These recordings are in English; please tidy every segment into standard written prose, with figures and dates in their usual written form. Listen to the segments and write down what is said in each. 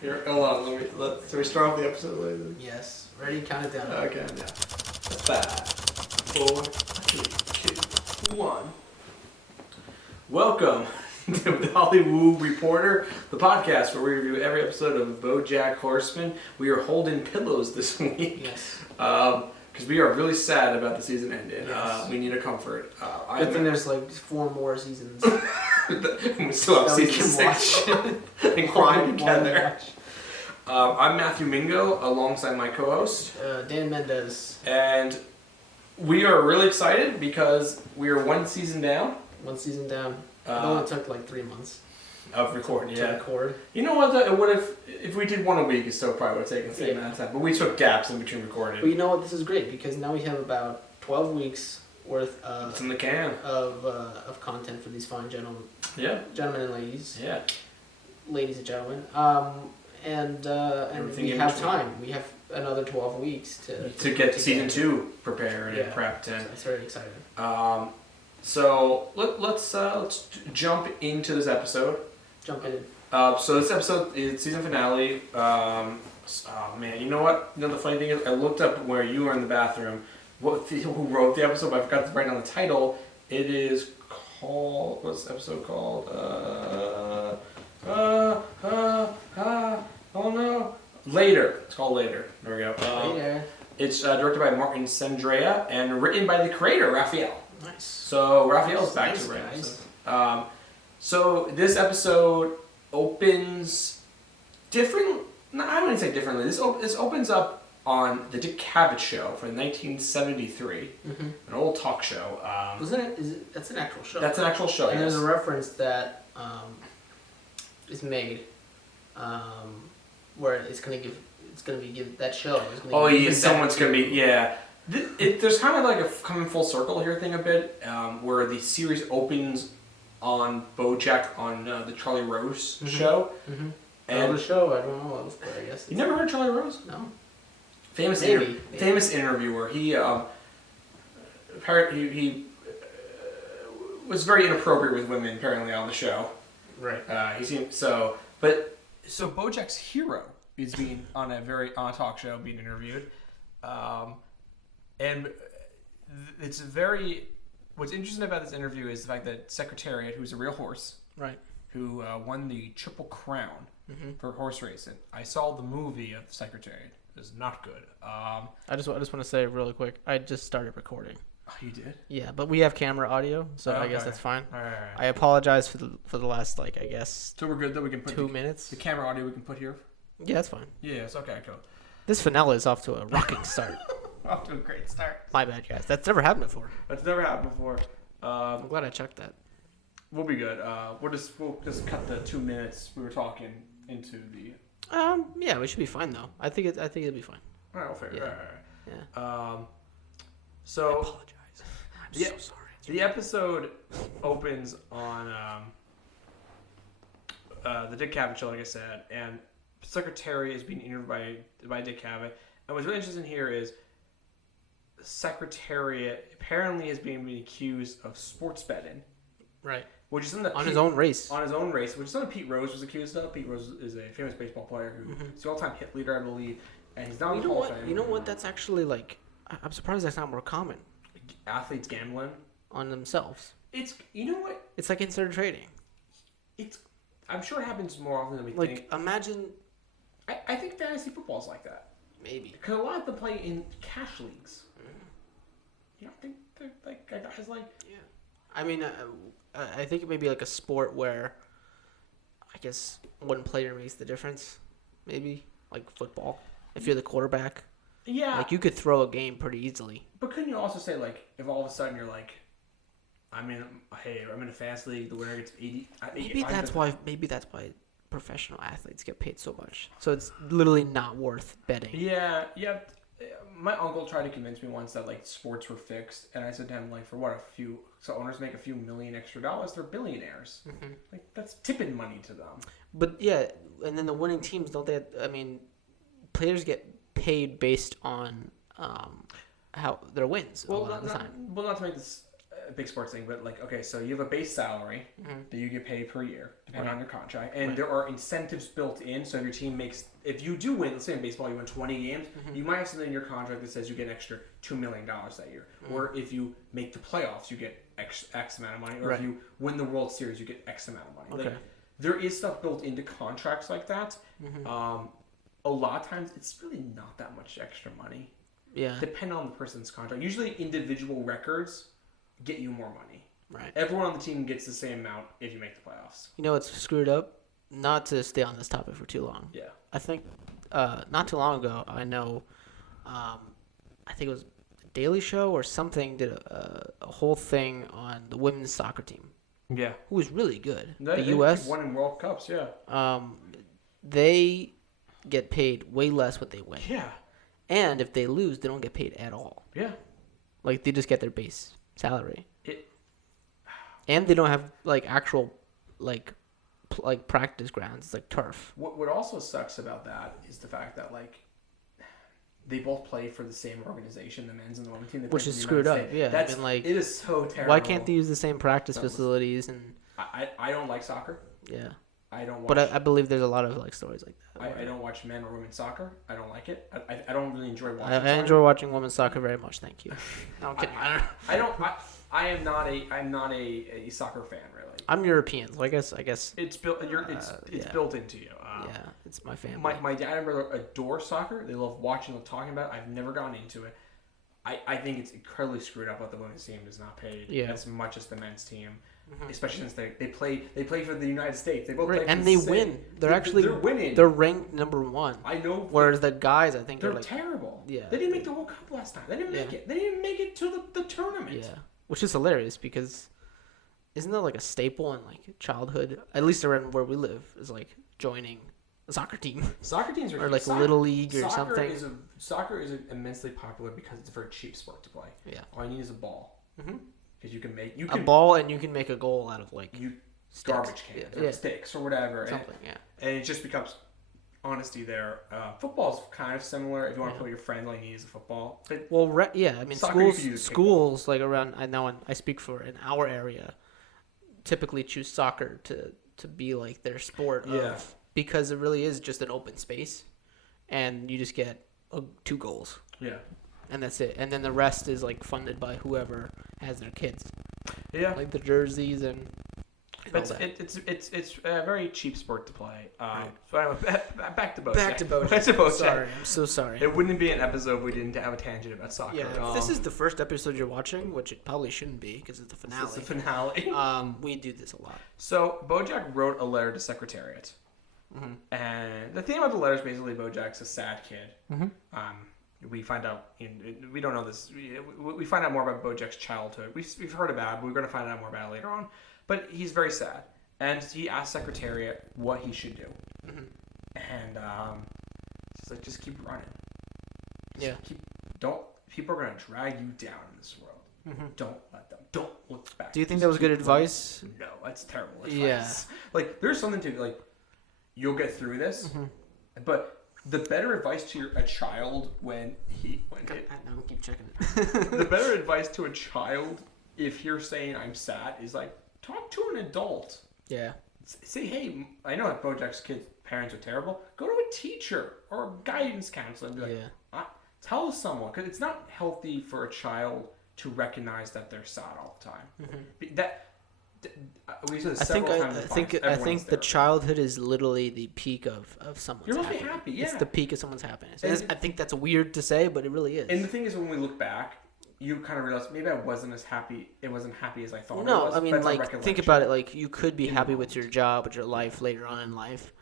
Here, hold on. Let we start off the episode later. Yes. Ready? Count it down. Okay. Yeah. 5, 4, 3, 2, 1. Welcome to the Hollywoo Reporter, the podcast where we review every episode of BoJack Horseman. We are holding pillows this week. Yes. Because we are really sad about the season ending. Yes. We need a comfort. I think there's like 4 more seasons. we still have season 6 and crying together. I'm Matthew Mingo, alongside my co-host Dan Mendez. And we are really excited because we are one season down. One season down. It only took like 3 months of recording. to record. You know what? It would have if we did one a week. It still probably would have taken the same amount of time. But we took gaps in between recording. But you know what? This is great because now we have about 12 weeks worth it's in the can of content for these fine gentlemen. Yeah. Gentlemen and ladies. Yeah. Ladies and gentlemen. And we have time. We have another 12 weeks to get season 2 prepared and prepped. And that's very exciting. So let's jump into this episode. Jump in. So this episode is season finale. Oh man, you know what? You know the funny thing is, I looked up where you were in the bathroom. Who wrote the episode? But I forgot to write down the title. It is called. What's the episode called? Oh no! Later. It's called Later. There we go. Later. It's directed by Martin Sandrea and written by the creator Raphael. Nice. So Raphael's back to writing. So this episode opens different. No, I wouldn't say differently. This opens up on the Dick Cavett show from 1973, an old talk show. That's an actual show. That's an actual show. And yes. there's a reference that is made, where that show. Someone's gonna be There's kind of like a coming full circle here thing a bit, where the series opens on BoJack on the Charlie Rose show. Mm-hmm. And the show, I don't know, but I guess. You never heard of Charlie Rose? No. Famous interviewer. He was very inappropriate with women apparently on the show. Right. So BoJack's hero is being on a talk show being interviewed, and it's what's interesting about this interview is the fact that Secretariat, who's a real horse, right, who won the Triple Crown for horse racing. I saw the movie of Secretariat. It was not good. I just want to say really quick. I just started recording. Oh, you did? Yeah, but we have camera audio, so I guess that's fine. All right. I apologize for the last I guess. So we're good that we can put 2 minutes. The camera audio we can put here. Yeah, that's fine. Yeah, it's okay. Cool. This finale is off to a rocking start. Off to a great start. My bad, guys. That's never happened before. I'm glad I checked that. We'll be good. We'll just cut the 2 minutes we were talking into the. Yeah, we should be fine though. I think it'll be fine. All right, we'll figure it out. Yeah. So. I apologize. I'm so sorry. The episode opens on the Dick Cavett show, like I said, and Secretary is being interviewed by Dick Cavett. And what's really interesting here is Secretariat apparently is being accused of sports betting. Right. Which is something that his own race. On his own race, which is something Pete Rose was accused of. Pete Rose is a famous baseball player who is the all-time hit leader, I believe, and he's not in the Hall of Fame. You know what? That's actually I'm surprised that's not more common. Athletes gambling on themselves. It's what? It's like insider trading. I'm sure it happens more often than we think. Imagine. I think fantasy football is like that. Maybe. Because a lot of them play in cash leagues. You don't think they're like guys like? Yeah. I mean, I think it may be like a sport where, I guess, one player makes the difference. Maybe like football. If you're the quarterback. Yeah. Like you could throw a game pretty easily. But couldn't you also say if all of a sudden you're like, I'm in a fast league. The winner gets 80. Maybe that's why professional athletes get paid so much. So it's literally not worth betting. Yeah. My uncle tried to convince me once that sports were fixed, and I said to him for what so owners make a few million extra dollars, they're billionaires. Mm-hmm. That's tipping money to them. But yeah, and then the winning teams players get paid based on how their wins. Not to make this a big sports thing, but like, okay, so you have a base salary that you get paid per year, depending on your contract, and there are incentives built in. So if your team if you do win, let's say in baseball you win 20 games, you might have something in your contract that says you get an extra $2 million that year. Or if you make the playoffs, you get X amount of money. Or if you win the World Series, you get X amount of money. Okay. Like, there is stuff built into contracts like that. A lot of times, it's really not that much extra money. Yeah. Depending on the person's contract. Usually, individual records get you more money. Right. Everyone on the team gets the same amount if you make the playoffs. You know what's screwed up? Not to stay on this topic for too long. Yeah. I think not too long ago, I know, I think it was the Daily Show or something did a whole thing on the women's soccer team. Yeah. Who was really good. They U.S. won in World Cups, yeah. They get paid way less when they win. Yeah. And if they lose, they don't get paid at all. Yeah. Like, they just get their base salary. And they don't have, like, actual, like practice grounds. It's like turf. What also sucks about that is the fact that, like, they both play for the same organization, the men's and the women's team. Which is screwed up, yeah. That's, I mean, like, it is so terrible. Why can't they use the same practice facilities? And I don't like soccer. Yeah. I don't watch. But I believe there's a lot of, like, stories like that. I don't watch men or women's soccer. I don't like it. I don't really enjoy watching I enjoy watching women's soccer very much, thank you. No, I'm kidding. I'm not a soccer fan, really. I'm European, so I guess it's built. It's built into you. Yeah, it's my family. My dad and brother adore soccer. They love watching and talking about it. I've never gotten into it. I think it's incredibly screwed up that the women's team is not paid as much as the men's team, especially since they play for the United States. They both play and for they the win. They're winning. They're ranked number 1. I know. Whereas the guys, I think they're like, terrible. Yeah, they didn't make the World Cup last time. They didn't make it. They didn't even make it to the tournament. Yeah, which is hilarious because isn't that like a staple in like childhood? At least around where we live, is like joining a soccer team. Soccer teams are or like little league or something. Soccer is immensely popular because it's a very cheap sport to play. Yeah, all you need is a ball. Because you can make a ball and you can make a goal out of like garbage cans or sticks or whatever. Something, and it just becomes honesty there. Football's kind of similar. If you want to play with your friends, all you need is a football. But I mean, schools like around. I know I speak for in our area. Typically choose soccer to be like their sport because it really is just an open space and you just get 2 goals. Yeah. And that's it. And then the rest is like funded by whoever has their kids. Yeah. Like the jerseys and but it's a very cheap sport to play. So anyway, back to Bojack. Back to Bojack. Sorry, I'm so sorry. It wouldn't be an episode if we didn't have a tangent about soccer. Yeah, if this is the first episode you're watching, which it probably shouldn't be because it's the finale. It's the finale. We do this a lot. So Bojack wrote a letter to Secretariat. And the theme of the letter is basically Bojack's a sad kid. We find out, we don't know this, we find out more about Bojack's childhood. We've heard about it, but we're going to find out more about it later on. But he's very sad. And he asked Secretariat what he should do. And he's like, just keep running. People are going to drag you down in this world. Don't let them. Don't look back. Do you think that was good advice? No, that's terrible advice. Yeah. Like, there's something to, like, you'll get through this, but the better advice to a child no, keep checking it. The better advice to a child if you're saying I'm sad is like talk to an adult. Yeah. Say, hey, I know that Bojack's kids' parents are terrible. Go to a teacher or a guidance counselor and be like, tell someone, because it's not healthy for a child to recognize that they're sad all the time. I think the childhood is literally the peak of someone's You're supposed to be happy, It's the peak of someone's happiness. I think that's weird to say, but it really is. And the thing is, when we look back, you kind of realize maybe I wasn't as happy. It wasn't happy as I thought. No, it was. I mean, like, think about it. Like, you could be happy with your job, with your life later on in life,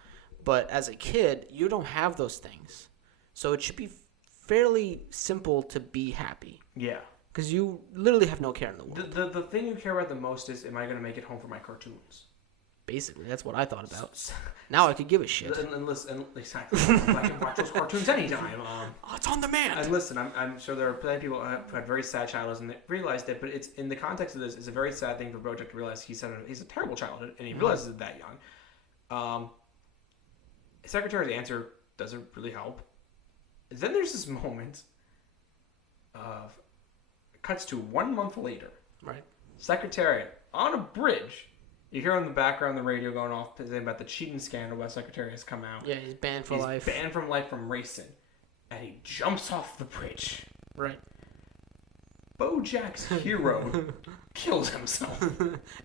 but as a kid, you don't have those things. So it should be fairly simple to be happy. Yeah. Because you literally have no care in the world. The thing you care about the most is, am I going to make it home for my cartoons? Basically, that's what I thought about. Now I could give a shit. And listen, exactly. I can watch those cartoons anytime. It's on demand. And listen, I'm sure there are plenty of people who had very sad childhoods and they realized it, but it's in the context of this, it's a very sad thing for Bojack to realize he's a terrible childhood, and he realizes it that young. Secretary's answer doesn't really help. Then there's this moment of... cuts to 1 month later. Right. Secretariat on a bridge. You hear in the background the radio going off saying about the cheating scandal where Secretariat has come out. Yeah, he's banned for life. He's banned from life from racing. And he jumps off the bridge. Right. BoJack's hero kills himself.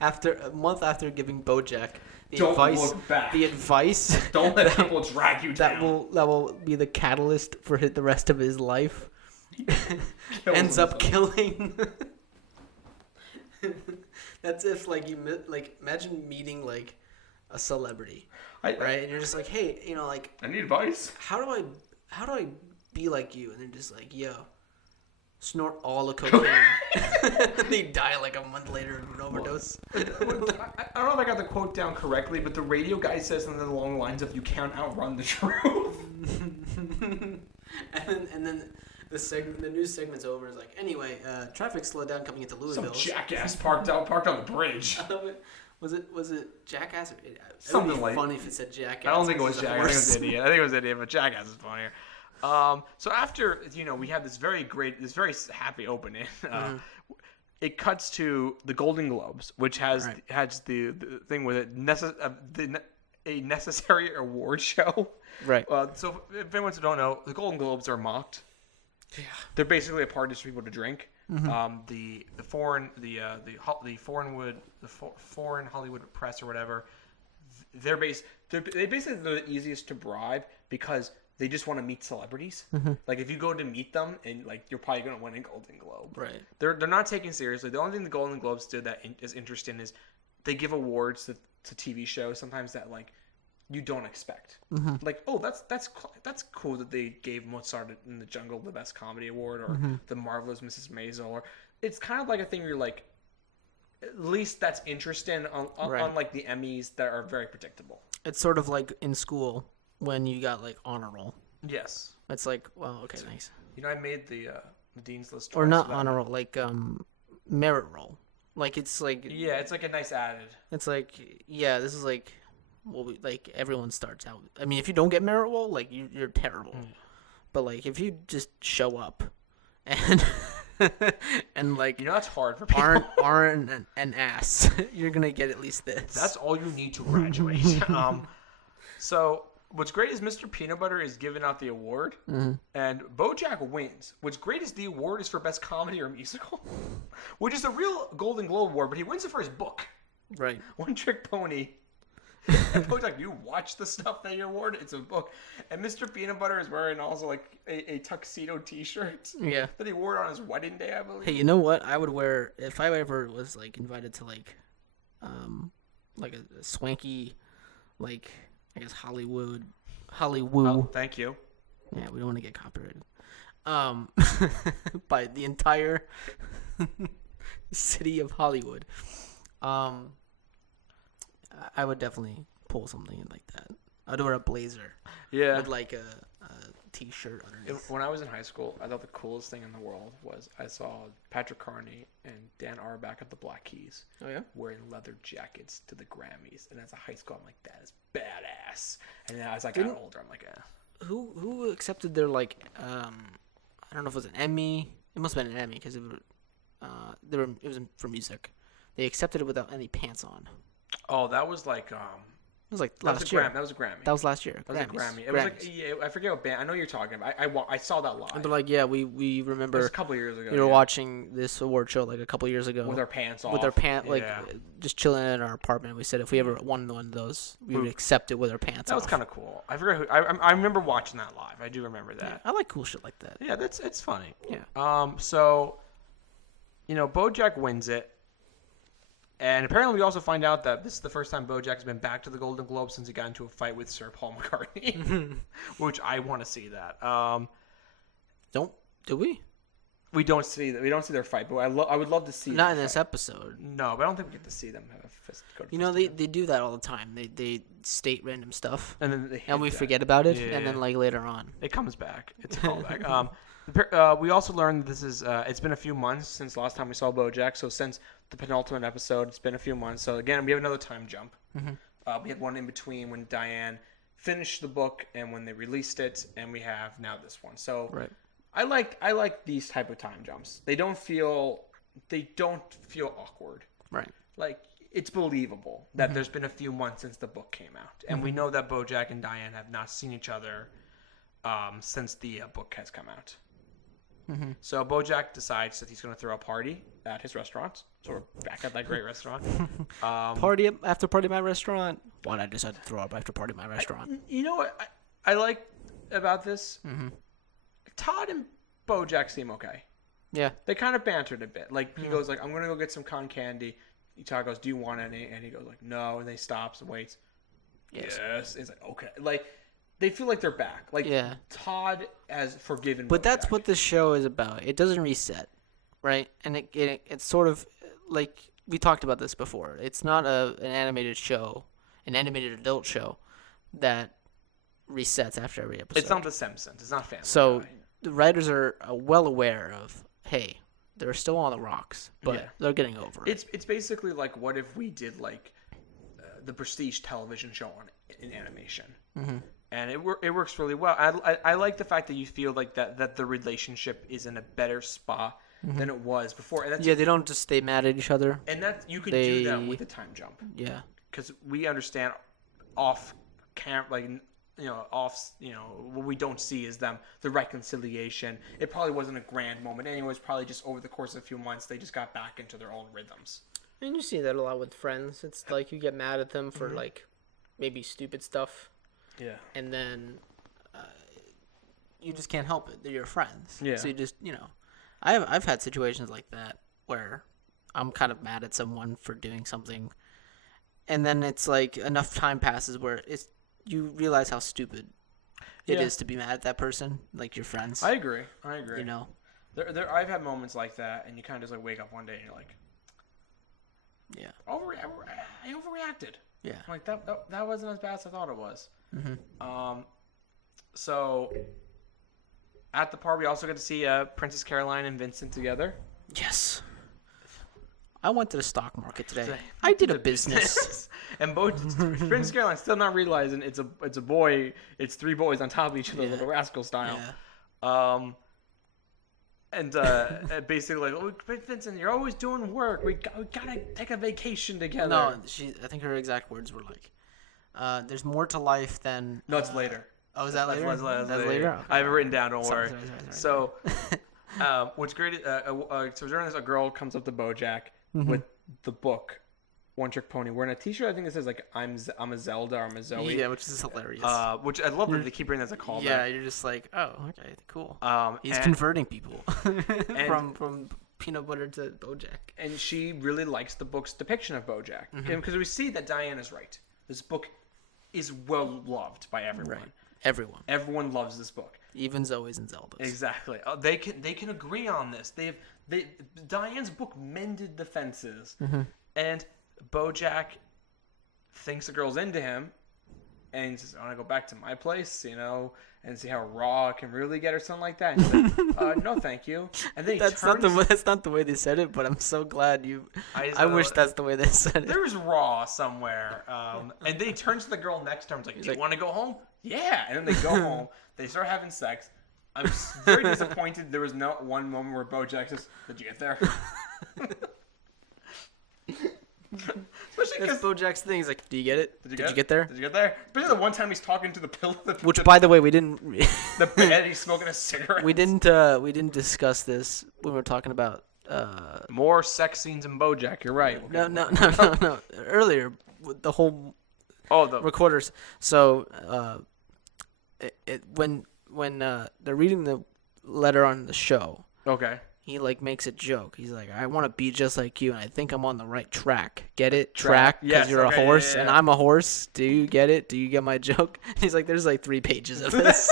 A month after giving BoJack Don't look back. The advice. Don't let people drag you down. That will be the catalyst for the rest of his life. Ends up killing. That's if imagine meeting a celebrity, right? And you're just like, hey, I need advice. How do I be like you? And they're just like, yo, snort all the cocaine. And they die a month later of an overdose. I don't know if I got the quote down correctly, but the radio guy says something along the lines of, "You can't outrun the truth." and then the news segment's over. It's like, anyway, traffic slowed down coming into Louisville. Some jackass parked on the bridge. Was it Jackass? It Something would be like. funny if it said Jackass. I don't think it was Jackass. I think it was Idiot. I think it was Idiot, but Jackass is funnier. So after we have this very happy opening. It cuts to the Golden Globes, which has the thing with it, a necessary award show. Right. So if anyone don't know, the Golden Globes are mocked. Yeah. They're basically a party for people to drink. Mm-hmm. The foreign Hollywood press or whatever, they're basically the easiest to bribe because they just want to meet celebrities. Mm-hmm. Like if you go to meet them and you're probably going to win a Golden Globe. Right. They're not taken seriously. The only thing the Golden Globes do that is interesting is they give awards to TV shows sometimes that you don't expect. Mm-hmm. That's cool that they gave Mozart in the Jungle the best comedy award, or the Marvelous Mrs. Maisel, or it's kind of like a thing where you're like, at least that's interesting unlike the Emmys that are very predictable. It's sort of like in school when you got honor roll. Yes. It's like, well, okay, nice. I made the dean's list. Or not honor roll, merit roll. It's yeah, it's a nice added. It's this is everyone starts out. I mean, if you don't get merit roll, you're terrible. But if you just show up and and that's hard for people. aren't an ass, you're gonna get at least this. That's all you need to graduate. So what's great is Mr. Peanut Butter is giving out the award, and BoJack wins. What's great is the award is for best comedy or musical, which is a real Golden Globe award, but he wins it for his book. Right. One Trick Pony. And BoJack, you watch the stuff that you award. It's a book, and Mr. Peanut Butter is wearing also a tuxedo T-shirt. Yeah. That he wore on his wedding day, I believe. Hey, you know what? I would wear if I ever was invited to a swanky, I guess Hollywoo. Oh, thank you. Yeah, we don't want to get copyrighted. By the entire city of Hollywood. I would definitely pull something in like that. I'd wear a blazer. Yeah. With a T-shirt underneath. When I was in high school, I thought the coolest thing in the world was I saw Patrick Carney and Dan Auerbach at the Black Keys. Oh, yeah? Wearing leather jackets to the Grammys. And as a high school, I'm like, that is badass. And then as I got older, I'm like, eh. Who accepted their, I don't know if it was an Emmy. It must have been an Emmy because it was for music. They accepted it without any pants on. Oh, that was it was last year. That was a Grammy. That was last year. That was a Grammy. It was I forget what band. I know you're talking about. I saw that live. And they're yeah, we remember. It was a couple years ago. We were watching this award show a couple years ago. With our pants off. With our pants, just chilling in our apartment. We said if we ever won one of those, we would accept it with our pants off. That was kind of cool. I forget I remember watching that live. I do remember that. Yeah, I like cool shit like that. Yeah, it's funny. Yeah. So, BoJack wins it. And apparently we also find out that this is the first time BoJack's been back to the Golden Globe since he got into a fight with Sir Paul McCartney, which I want to see that. Do we? We don't see their fight, but I would love to see. Not in this episode. No, but I don't think we get to see them have a fist. They do that all the time. They state random stuff, and then we forget about it, and then later on it comes back. It's a callback. We also learned this is it's been a few months since last time we saw BoJack. So since the penultimate episode, it's been a few months. So again, we have another time jump. Mm-hmm. We had one in between when Diane finished the book and when they released it, and we have now this one. So right. I like these type of time jumps. They don't feel they don't feel awkward. Right. Like, it's believable that there's been a few months since the book came out. And we know that Bojack and Diane have not seen each other since the book has come out. So Bojack decides that he's going to throw a party at his restaurant. So we're back at that great restaurant. After party at my restaurant. Why'd I decide to throw up after party at my restaurant? You know what I like about this? Todd and Bojack seem okay. Yeah. They kind of bantered a bit. Like, he goes like, I'm going to go get some cotton candy. Todd goes, do you want any? And he goes like, no. And they stops and waits. Yes. It's like, okay. Like, they feel like they're back. Like, Todd has forgiven But Bojack. that's what this show is about. It doesn't reset, right? And it's sort of like we talked about this before. It's not an animated show, an animated adult show that resets after every episode. It's not The Simpsons. It's not Family So Guy. the writers are well aware of, hey, they're still on the rocks, but they're getting over it. It's basically like, what if we did like the Prestige television show in animation? And it works really well. I like the fact that you feel like that the relationship is in a better spot than it was before. And that's, they don't just stay mad at each other. And that you can do that with the time jump. Yeah. Because we understand off camp, like, what we don't see is the reconciliation. It probably wasn't a grand moment anyways. Probably just over the course of a few months, they just got back into their old rhythms. And you see that a lot with friends. It's like you get mad at them for like maybe stupid stuff. Yeah. And then you just can't help it. They're your friends. Yeah. So you just, I've had situations like that where I'm kind of mad at someone for doing something, and then it's like enough time passes where you realize how stupid it is to be mad at that person, like your friends. I agree. I've had moments like that, and you kind of just like wake up one day and you're like, I overreacted. Yeah. I'm like, that wasn't as bad as I thought it was. So at the party, we also get to see Princess Caroline and Vincent together. Yes. I went to the stock market today. I did a business. And Princess Caroline's still not realizing it's a boy. It's three boys on top of each other, Little Rascal style. Yeah. And basically like, oh, Vincent, you're always doing work. We gotta take a vacation together. No, I think her exact words were like, "There's more to life than." No, it's later. Oh, is that later? That's later. Okay. I have it written down. Don't Sorry. worry. So, what's great? So during this, a girl comes up to Bojack with the book, One Trick Pony, wearing a T-shirt. I think it says like I'm a Zelda or I'm a Zoe. Yeah, which is hilarious. Which I love that they keep bringing as a callback. Yeah, you're just like, oh, okay, cool. He's and converting people from peanut butter to Bojack. And she really likes the book's depiction of Bojack, because we see that Diane is right. This book is well loved by everyone. Right. Everyone loves this book. Even Zoe's and Zelda's. Exactly. They can agree on this. Diane's book mended the fences, and Bojack thinks the girl's into him, and says, "I want to go back to my place, and see how raw I can really get," or something like that. And he's like, "No, thank you." And then that's not the way they said it, but I'm so glad you. I wish that's the way they said it. There's raw somewhere, and then he turns to the girl next to him. He's like, "Do you want to go home?" Yeah, and then they go home. They start having sex. I'm very disappointed there was not one moment where Bojack says, "Did you get there?" Especially because Bojack's thing. He's like, "Do you get it? Did you get there? Did you get there?" Especially the one time he's talking to the pillow. Which, by the way, we didn't. The bed. He's smoking a cigarette. We didn't discuss this when we were talking about. More sex scenes in Bojack. You're right. Okay. No. Earlier, with the whole. The recorders. So, when they're reading the letter on the show. Okay. He makes a joke. He's like, "I want to be just like you, and I think I'm on the right track. Get it? Track? Because you're a horse, and I'm a horse. Do you get it? Do you get my joke?" He's like, "There's 3 pages of this."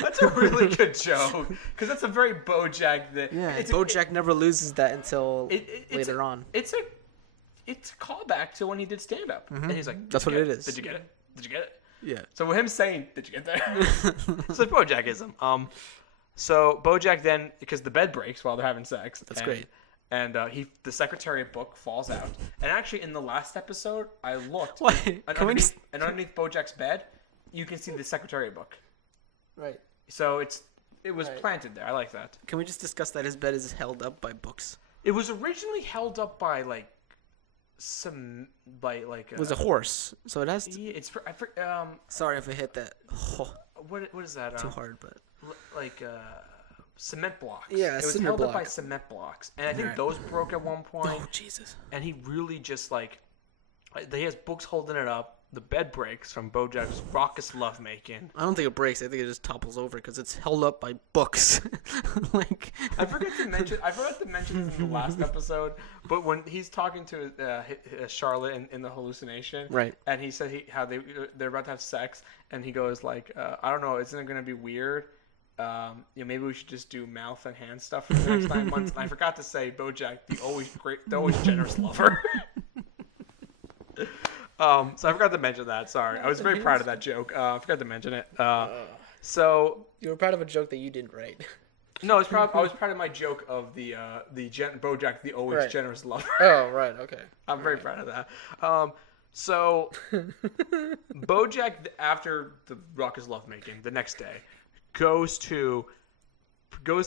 That's a really good joke, because that's a very Bojack. Bojack never loses that until later on. It's a callback to when he did stand up, and he's like, "That's what it is." Did you get it? Did you get it? Yeah. So with him saying, "Did you get there?" It's like Bojackism. So Bojack then, because the bed breaks while they're having sex. That's great. And the Secretariat book falls out. And actually, in the last episode, I looked. Why? And underneath Bojack's bed, you can see the Secretariat book. Right. So it's It was planted there. I like that. Can we just discuss that his bed is held up by books? It was originally held up by like it was a horse, so it has to... Yeah, it's sorry if I hit that. Oh, what is that? too hard, but cement blocks. Yeah, it was held up by cement blocks, and I think those broke at one point. Oh Jesus! And he really just he has books holding it up. The bed breaks from Bojack's raucous lovemaking. I don't think it breaks. I think it just topples over because it's held up by books. I forgot to mention this in the last episode, but when he's talking to Charlotte in the hallucination, right? And he said how they're about to have sex, and he goes like, I don't know, isn't it going to be weird? Maybe we should just do mouth and hand stuff for the next 9 months. And I forgot to say, Bojack, the always generous lover. So I forgot to mention that. Sorry, I was very proud of that joke. I forgot to mention it. So you were proud of a joke that you didn't write. No, I was proud of my joke of the Bojack, the always generous lover. Oh, right, okay. I'm very proud of that. So Bojack, after the raucous lovemaking, the next day, goes to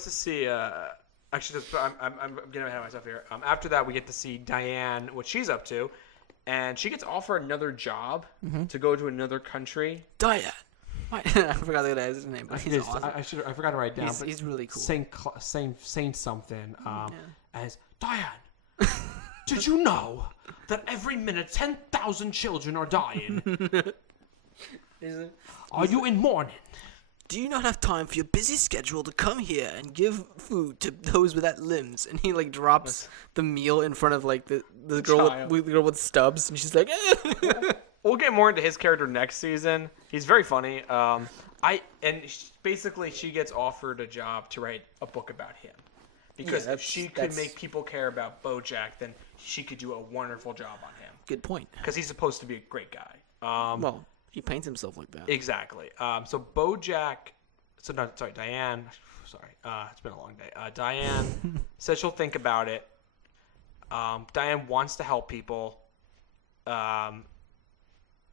see. Actually, I'm getting ahead of myself here. After that, we get to see Diane, what she's up to. And she gets offered another job to go to another country. Diane. I forgot that his name, but he's awesome. I forgot to write it down. He's really cool. Saint something. As Diane, did you know that every minute 10,000 children are dying? Are you in mourning? Do you not have time for your busy schedule to come here and give food to those without limbs? And he drops the meal in front of the girl with stubs, and she's like, We'll get more into his character next season. He's very funny. Basically she gets offered a job to write a book about him, because if she could make people care about Bojack, then she could do a wonderful job on him. Good point. Because he's supposed to be a great guy. Well, he paints himself like that. Exactly. Diane. Sorry, it's been a long day. Diane says she'll think about it. Diane wants to help people.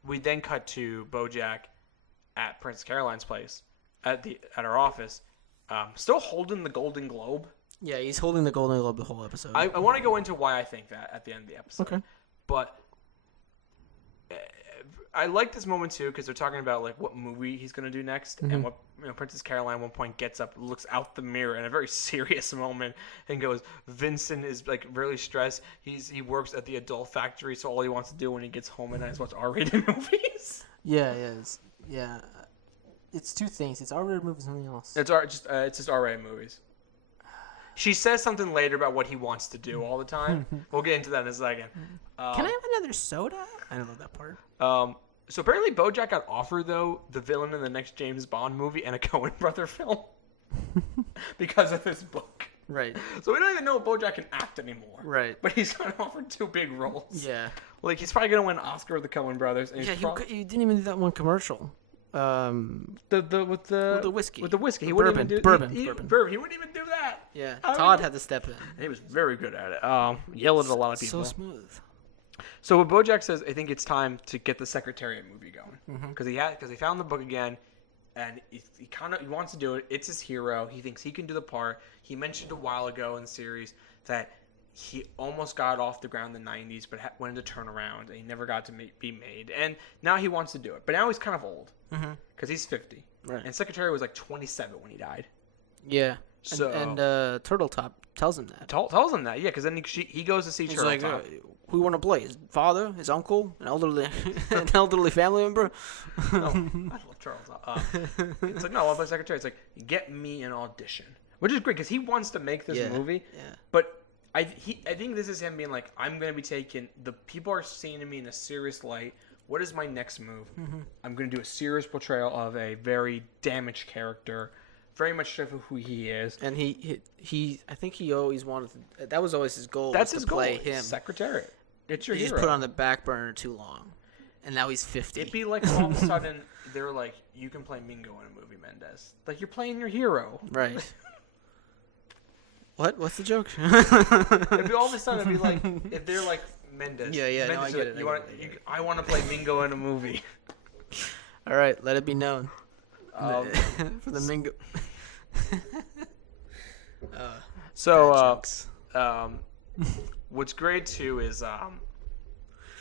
We then cut to Bojack at Princess Caroline's place, at her office, still holding the Golden Globe. Yeah, he's holding the Golden Globe the whole episode. I want to go into why I think that at the end of the episode. Okay. But I like this moment too, because they're talking about what movie he's going to do next, and what Princess Caroline at one point gets up, looks out the mirror in a very serious moment, and goes, Vincent is really stressed. He works at the adult factory, so all he wants to do when he gets home at night is watch R-rated movies. Yeah, yeah. It's two things. It's R-rated movies and something else. It's just R-rated movies. She says something later about what he wants to do all the time. We'll get into that in a second. Can I have another soda? I don't know that part. So apparently Bojack got offered, though, the villain in the next James Bond movie and a Coen brother film because of this book. Right. So we don't even know if Bojack can act anymore. Right. But he's got offered 2 big roles. Yeah. He's probably going to win an Oscar with the Coen brothers. And you didn't even do that one commercial. With the whiskey. With the whiskey. He bourbon. Bourbon. He wouldn't even do that. Yeah. Todd had to step in. He was very good at it. Yelled at a lot of people. So smooth. So what Bojack says, I think it's time to get the Secretariat movie going, because he found the book again, and he wants to do it. It's his hero. He thinks he can do the part. He mentioned a while ago in the series that he almost got off the ground in the 90s, but wanted to turn around, and he never got to be made. And now he wants to do it, but now he's kind of old because he's 50, right? And Secretariat was 27 when he died. Yeah. So and Turtletop tells him that. Tells him that, yeah, because then he goes to see Turtletop. Who you want to play? His father, his uncle, an elderly family member? No, I love Turtletop. It's no, I'll play Secretary. It's get me an audition, which is great because he wants to make this movie. Yeah. But I think this is him being I'm going to be taking the people are seeing me in a serious light. What is my next move? I'm going to do a serious portrayal of a very damaged character. Very much sure who he is, and he I think he always wanted to, that was always his goal. That's his play goal. Him. Secretariat. It's your hero. He's put on the back burner too long, and now he's 50. It'd be all of a sudden they're you can play Mingo in a movie, Mendez. You're playing your hero, right? What's the joke? It'd be all of a sudden it'd be if they're Mendez. Yeah. Mendez, no, I get it. I want to play Mingo in a movie. All right, let it be known. For the Mingo. So, what's great too is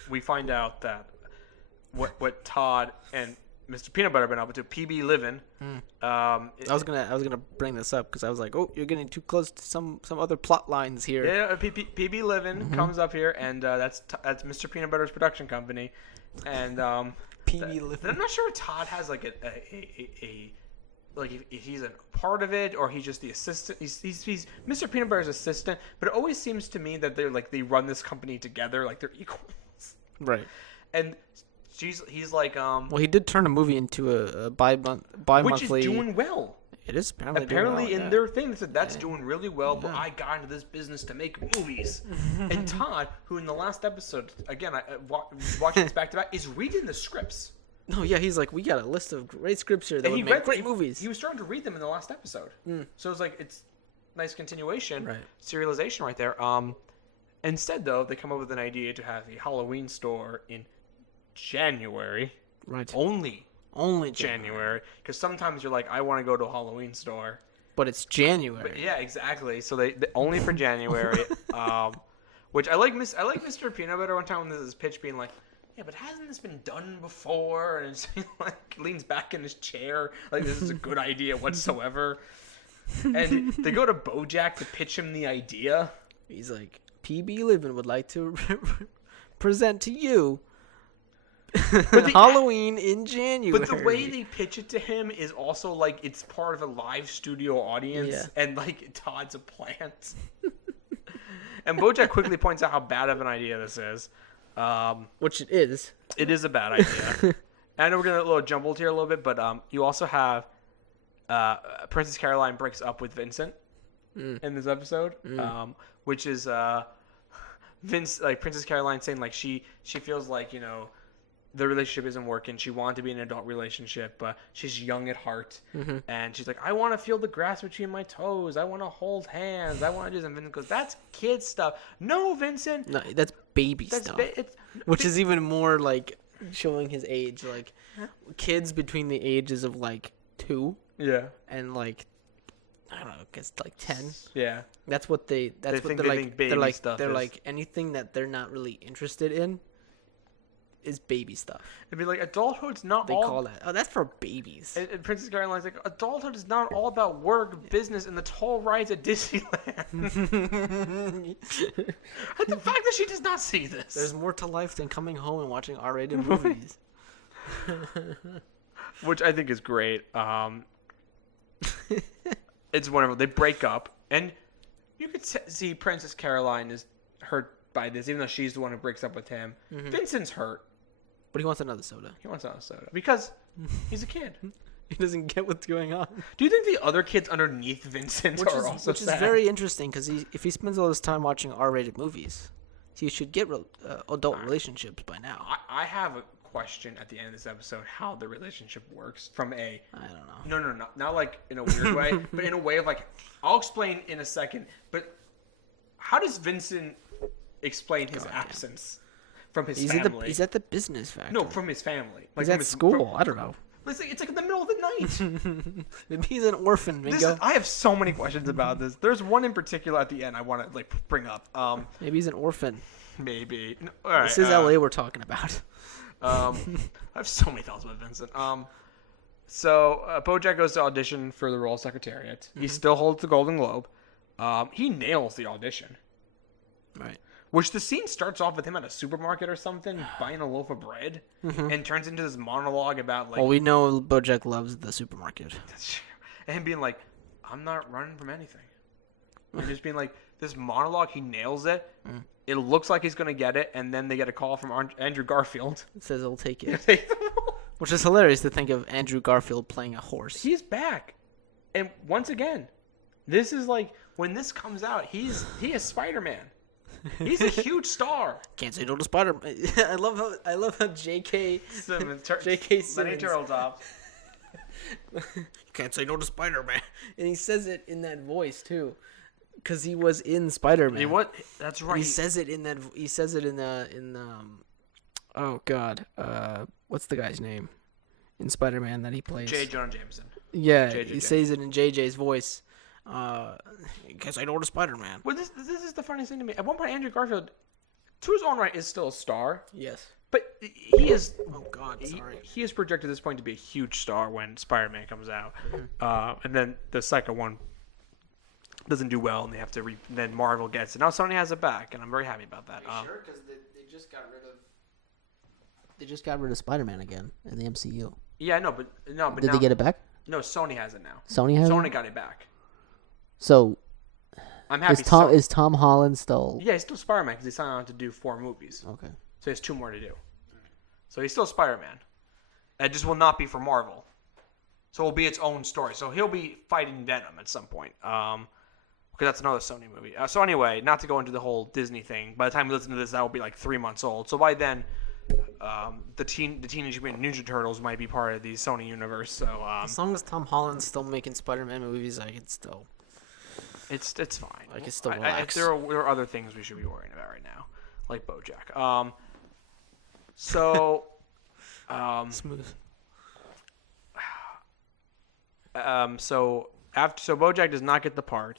we find out that what Todd and Mr. Peanut Butter have been up to, PB Livin'. I was gonna bring this up because I was like, oh, you're getting too close to some other plot lines here. Yeah, PB Livin' comes up here, and that's Mr. Peanut Butter's production company, and PB Livin'. I'm not sure if Todd has like a like if he's a part of it or he's just the assistant. He's Mr. Peanut Butter's assistant, but it always seems to me that they run this company together, like they're equals. Right. And he's like Well, he did turn a movie into a bi-monthly, which is doing well. It is apparently Apparently doing well, in their thing they said that's doing really well, but I got into this business to make movies. And Todd, who in the last episode, again, I watching this back to back, is reading the scripts. No, yeah, he's like, we got a list of great scripts here that would make great movies. He was starting to read them in the last episode. So it's like, it's nice continuation, right. Serialization right there. Instead, though, they come up with an idea to have a Halloween store in January. Right. Only January. Because sometimes you're like, I want to go to a Halloween store. But it's January. But yeah, exactly. So they only for January. Which I like Mr. Peanut Butter one time when this is pitch being like, yeah, but hasn't this been done before? And it's like leans back in his chair like this is a good idea whatsoever. And they go to Bojack to pitch him the idea. He's like, PB Livin' would like to present to you Halloween in January. But the way they pitch it to him is also like it's part of a live studio audience, and like Todd's a plant. And Bojack quickly points out how bad of an idea this is. Which it is. It is a bad idea. I know we're going to get a little jumbled here a little bit, but you also have Princess Caroline breaks up with Vincent in this episode, which is Princess Caroline saying like she feels like, you know, the relationship isn't working. She wanted to be in an adult relationship, but she's young at heart. And she's like, I want to feel the grass between my toes. I want to hold hands. I want to do something. Vincent goes, that's kid stuff. No, Vincent. No, that's baby stuff. Which is even more like showing his age. Like kids between the ages of like 2. Yeah. And like, I don't know, I guess like 10. Yeah. That's what they're like. They're like anything that they're not really interested in is baby stuff. It'd be like adulthood's not they call that. Oh, that's for babies. And Princess Caroline's like, adulthood is not all about work, business, and the toll rides at Disneyland. And the fact that she does not see this. There's more to life than coming home and watching R-rated movies. Which I think is great. It's wonderful. They break up, and you could see Princess Caroline is hurt by this, even though she's the one who breaks up with him. Vincent's hurt. But he wants another soda. He wants another soda. Because he's a kid. He doesn't get what's going on. Do you think the other kids underneath Vincent are also sad? Which is very interesting, because if he spends all his time watching R-rated movies, he should get adult relationships by now. I have a question at the end of this episode how the relationship works from a... I don't know. No. Not like in a weird way, but in a way of like... I'll explain in a second, but how does Vincent explain his absence from his family? He's at the business factory. No, from his family. Like he's at school. I don't know. It's like in the middle of the night. Maybe he's an orphan. I have so many questions about this. There's one in particular at the end I want to like bring up. Maybe he's an orphan. Maybe. No, all right, this is LA we're talking about. I have so many thoughts about Vincent. So Bojack goes to audition for the Royal Secretariat. He still holds the Golden Globe. He nails the audition. Right. Which the scene starts off with him at a supermarket or something, buying a loaf of bread, and turns into this monologue about like... Well, we know Bojack loves the supermarket. And him being like, I'm not running from anything. And just being like, this monologue, he nails it. It looks like he's going to get it, and then they get a call from Andrew Garfield. It says he'll take it. Which is hilarious to think of Andrew Garfield playing a horse. He's back. And once again, this is like, when this comes out, he is Spider-Man. He's a huge star. Can't say no to Spider-Man. I love how J.K. Simmons. Lenny Turtletop. Can't say no to Spider-Man. And he says it in that voice too, because he was in Spider-Man. That's right. And he says it in that. He says it in oh God, what's the guy's name in Spider-Man that he plays? J. Jonah Jameson. Yeah, JJ. he says it in JJ's voice. Guess I know the Spider-Man. Well, this is the funniest thing to me. At one point, Andrew Garfield, to his own right, is still a star. Yes. But he is. Oh God, sorry. He is projected at this point to be a huge star when Spider-Man comes out, and then the second one doesn't do well, and they have to. Then Marvel gets it. Now Sony has it back, and I'm very happy about that. Are you sure? Because they just got rid of. They just got rid of Spider-Man again in the MCU. Yeah, no, but Did now, they get it back? No, Sony has it now. Sony has Sony it? got it back. So I'm happy. Is Tom Holland still? Yeah, he's still Spider-Man because he signed on to do 4 movies. Okay. So he has 2 more to do. So he's still Spider-Man. It just will not be for Marvel. So it will be its own story. So he'll be fighting Venom at some point. Because that's another Sony movie. So anyway, not to go into the whole Disney thing. By the time we listen to this, that will be like 3 months old. So by then, the Teenage Mutant Ninja Turtles might be part of the Sony universe. So As long as Tom Holland's still making Spider-Man movies, I can still. it's fine. I can still relax. There are other things we should be worrying about right now, like BoJack. So, Smooth. So BoJack does not get the part.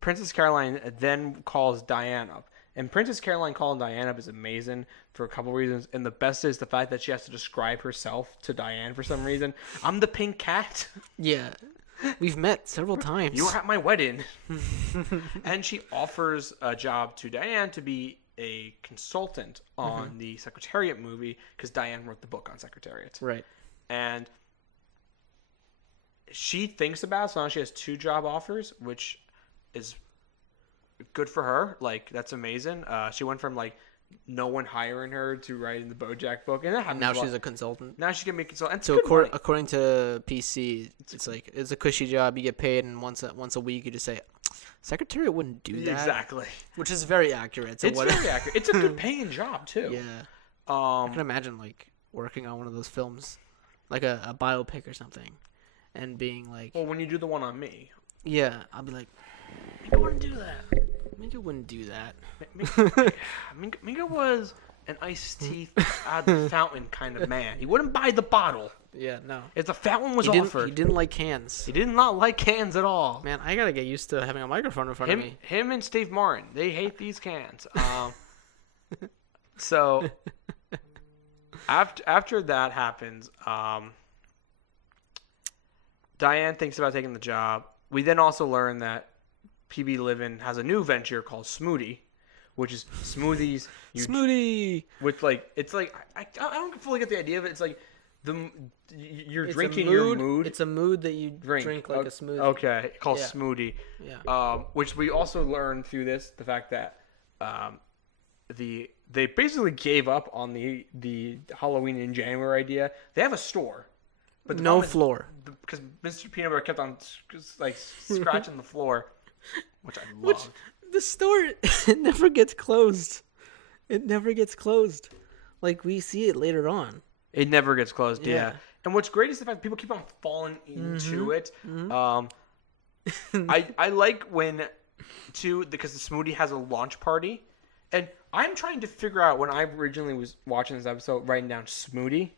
Princess Caroline then calls Diane up, and Princess Caroline calling Diane up is amazing for a couple reasons. And the best is the fact that she has to describe herself to Diane for some reason. I'm the pink cat. Yeah, we've met several times. You were at my wedding. And she offers a job to Diane to be a consultant on the Secretariat movie because Diane wrote the book on Secretariat. Right. And she thinks about it, so now she has 2 job offers, which is good for her. Like, that's amazing. She went from, like, no one hiring her to writing the BoJack book. And that happens Now she's a consultant. Now she can be a consultant. So according to PC, it's a cushy job. You get paid, and once a week you just say, Secretariat wouldn't do that. Exactly. Which is very accurate. So it's very accurate. It's a good paying job, too. Yeah. I can imagine, like, working on one of those films, like a biopic or something, and being like... Well, when you do the one on me. Yeah, I'll be like, Minka wouldn't do that. Minka wouldn't do that. Minka was an iced tea out of the fountain kind of man. He wouldn't buy the bottle. Yeah, no. If the fountain was offered. He didn't like cans. He did not like cans at all. Man, I gotta get used to having a microphone in front of me. Him and Steve Martin, they hate these cans. So after that happens, Diane thinks about taking the job. We then also learn that PB Livin has a new venture called Smoothie, which is smoothies. Smoothie! With like, it's like, I don't fully get the idea of it. It's like, you're It's drinking a mood, your mood. It's a mood that you drink like a smoothie. Okay, called Yeah. Smoothie. Yeah. Which we also learned through this, the fact that they basically gave up on the Halloween in January idea. They have a store, but the No problem is- floor. because Mr. Peanut Butter kept on like scratching the floor, which I love. The store, it never gets closed. It never gets closed. Like, we see it later on. It never gets closed, yeah. Yeah. And what's great is the fact that people keep on falling into it. I like when, too, because the Smoothie has a launch party. And I'm trying to figure out, when I originally was watching this episode, writing down Smoothie,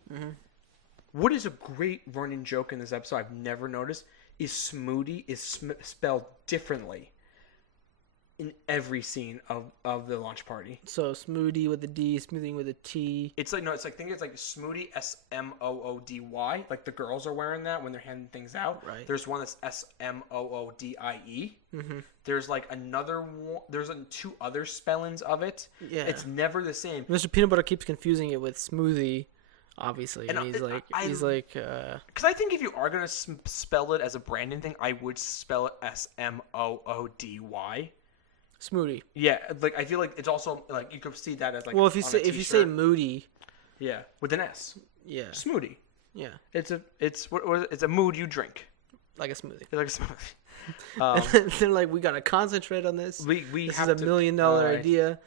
what is a great running joke in this episode I've never noticed is Smoothie is spelled differently in every scene of the launch party. So, smoothie with a D, smoothing with a T. It's like, no, it's like, think it's like Smoothie, Smoody, like the girls are wearing that when they're handing things out. Right. There's one that's Smoodie. There's like another one, there's 2 other spellings of it. Yeah. It's never the same. Mr. Peanut Butter keeps confusing it with smoothie, obviously. And he's like, because I think if you are going to spell it as a branding thing, I would spell it Smoody. smoothie. Yeah, like I feel like it's also like you could see that as like. Well, if you say moody, yeah, with an S. yeah, Smoothie. yeah, It's a mood you drink. like a smoothie. It's like a smoothie. And they're like, we gotta concentrate on this. We this have is a $1 million idea.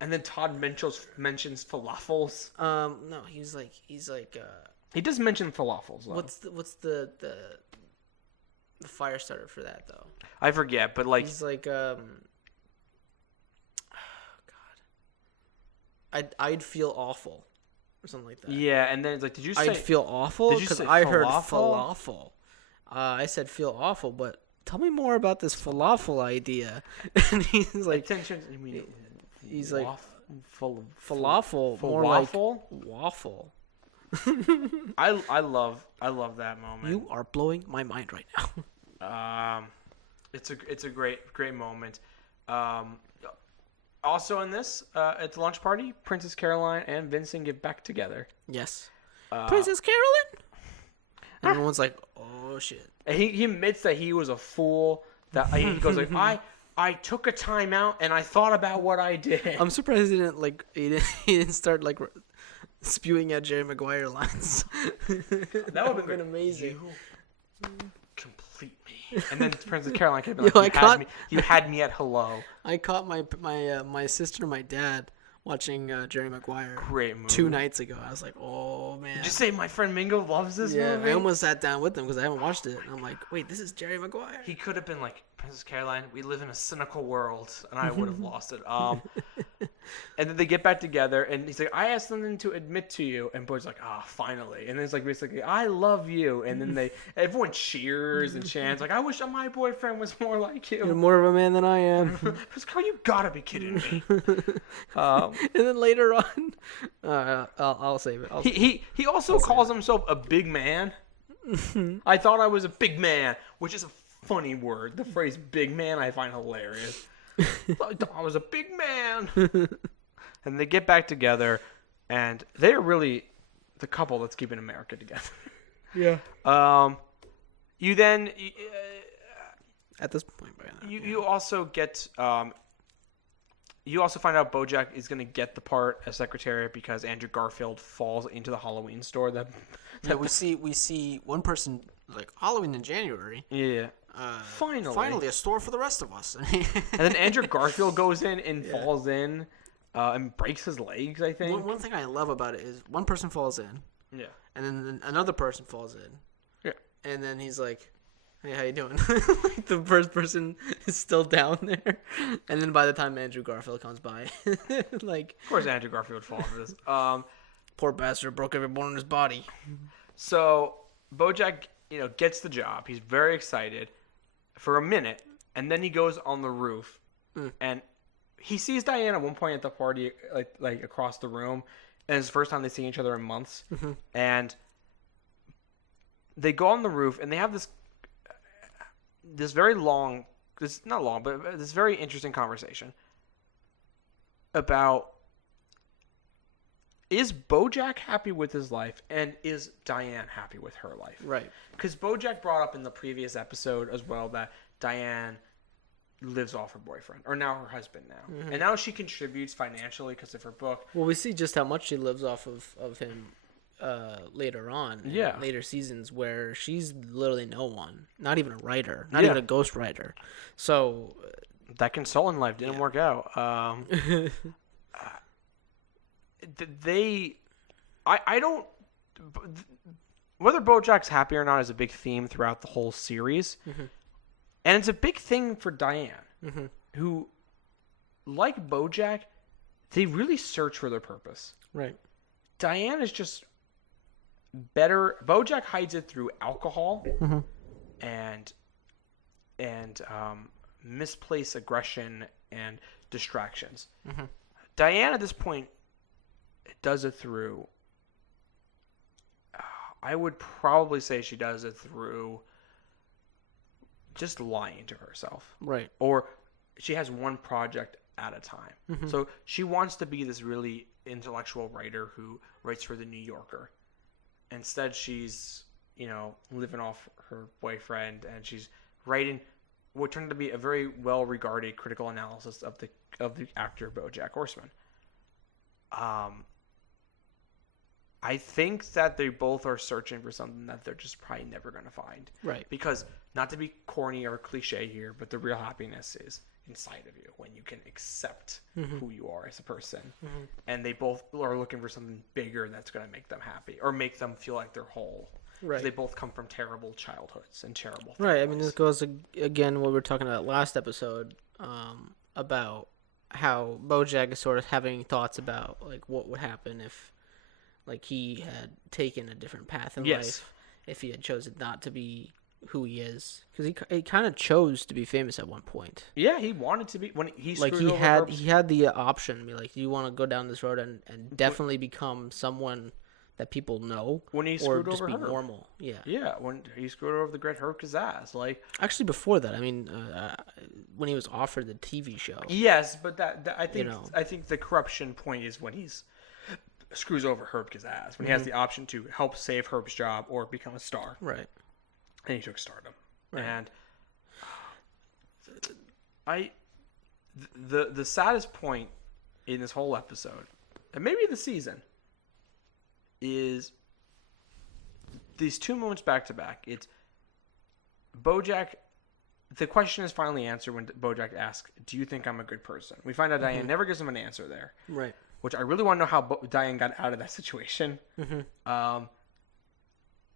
And then Todd mentions falafels. No, he's like, He does mention falafels. Though. what's the fire starter for that though? I forget, but like he's like, I'd feel awful, or something like that. Yeah, and then it's like, did you say? I'd feel awful Did you because say I heard falafel? falafel. I said feel awful, but tell me more about this falafel idea. And he's like, he's like, falafel, more like waffle. I love that moment. You are blowing my mind right now. It's a great moment. Also in this, at the lunch party, Princess Caroline and Vincent get back together. Yes. Princess Caroline? And everyone's like, oh shit. And he admits that he was a fool. That he goes like, I took a time out and I thought about what I did. I'm surprised he didn't start like spewing out Jerry Maguire lines. That would have been amazing. You complete me. And then Princess Caroline came like, you had me at hello. I caught my sister and my dad watching Jerry Maguire. Great movie. 2 nights ago. I was like, oh man. Did you say my friend Mingo loves this movie? I almost sat down with them because I haven't watched it. And I'm like, wait, this is Jerry Maguire. He could have been like, Princess Caroline, we live in a cynical world, and I would have lost it. And then they get back together, and he's like, I have something to admit to you. And Boyd's like, finally. And then it's like, basically, I love you. And then everyone cheers and chants, like, I wish my boyfriend was more like you. You're more of a man than I am. Girl, you gotta be kidding me. And then later on, I'll save it. He also calls himself a big man. I thought I was a big man, which is a funny word. The phrase big man I find hilarious. I was a big man. And they get back together, and they're really the couple that's keeping America together. Yeah. You then at this point by now, you also get you also find out BoJack is going to get the part as secretary because Andrew Garfield falls into the Halloween store. We see one person like Halloween in January. Yeah. Finally a store for the rest of us. And then Andrew Garfield goes in and falls in and breaks his legs, I think. One thing I love about it is one person falls in. Yeah. And then another person falls in. Yeah. And then he's like, hey, how you doing? Like the first person is still down there. And then by the time Andrew Garfield comes by, like... Of course Andrew Garfield falls for this. Poor bastard broke every bone in his body. So BoJack, gets the job. He's very excited for a minute. And then he goes on the roof. And he sees Diane at one point at the party, like across the room. And it's the first time they see each other in months. Mm-hmm. And they go on the roof and they have this very long, not long, but this very interesting conversation about, is BoJack happy with his life and is Diane happy with her life? Right. Because BoJack brought up in the previous episode as well that Diane lives off her boyfriend, or now her husband now. Mm-hmm. And now she contributes financially because of her book. Well, we see just how much she lives off of him later on in later seasons where she's literally no one, not even a writer, not even a ghost writer. So that consultant life didn't work out. I don't, whether BoJack's happy or not is a big theme throughout the whole series. Mm-hmm. And it's a big thing for Diane, mm-hmm. who, like BoJack, they really search for their purpose. Right. Diane is just better. BoJack hides it through alcohol mm-hmm. and misplaced aggression and distractions. Mm-hmm. Diane at this point does it through. I would probably say she does it through just lying to herself. Right. Or she has one project at a time. Mm-hmm. So she wants to be this really intellectual writer who writes for the New Yorker. Instead, she's, living off her boyfriend, and she's writing what turned to be a very well-regarded critical analysis of the actor BoJack Horseman. I think that they both are searching for something that they're just probably never going to find. Right. Because, not to be corny or cliche here, but the real happiness is inside of you when you can accept mm-hmm. who you are as a person. Mm-hmm. And they both are looking for something bigger that's going to make them happy or make them feel like they're whole. Right. They both come from terrible childhoods and terrible families. Right. I mean, this goes, again, what we were talking about last episode, about how BoJack is sort of having thoughts about, like, what would happen if, like, he had taken a different path in life, if he had chosen not to be who he is, because he kind of chose to be famous at one point. Yeah, he wanted to be when he Like screwed over he had the option to be like, do you want to go down this road and definitely become someone that people know, when he or screwed just over be Herb. Normal? Yeah. Yeah, when he screwed over the great Herb Kazaz. Like, Actually, before that, I mean, when he was offered the TV show. yes, but that I think You know. I think the corruption point is when he's screws over Herb Kazaz, when he has the option to help save Herb's job or become a star. Right. And he took stardom. Right. And the saddest point in this whole episode, and maybe the season, is these two moments back to back. It's Bojack. The question is finally answered when Bojack asks, "Do you think I'm a good person?" We find out Diane never gives him an answer there. Right. Which I really want to know how Diane got out of that situation.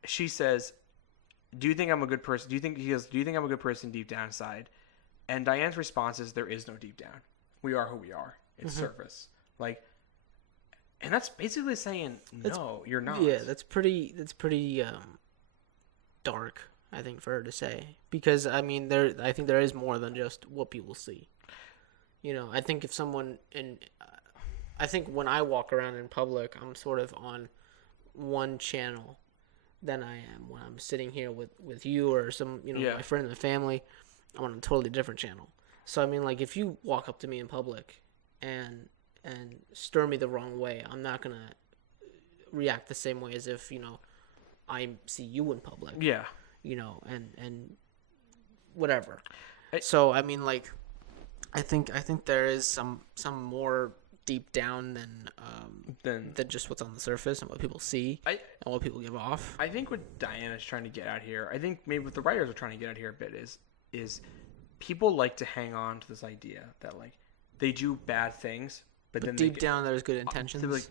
She says, "Do you think I'm a good person?" "Do you think I'm a good person deep down inside?" And Diane's response is, "There is no deep down. We are who we are. It's surface." Like, and that's basically saying, "No, you're not." Yeah, that's pretty dark, I think, for her to say, because I mean, I think there is more than just what people see. You know, I think if someone I think when I walk around in public, I'm sort of on one channel than I am when I'm sitting here with you or some, my friend and the family. I'm on a totally different channel. So I mean, like, if you walk up to me in public and stir me the wrong way, I'm not gonna react the same way as if I see you in public. Yeah. And whatever. So I mean, like, I think there is some more deep down than just what's on the surface and what people see and what people give off. I think what Diana's trying to get out here, I think maybe what the writers are trying to get out here a bit is people like to hang on to this idea that, like, they do bad things, but then deep down there's good intentions.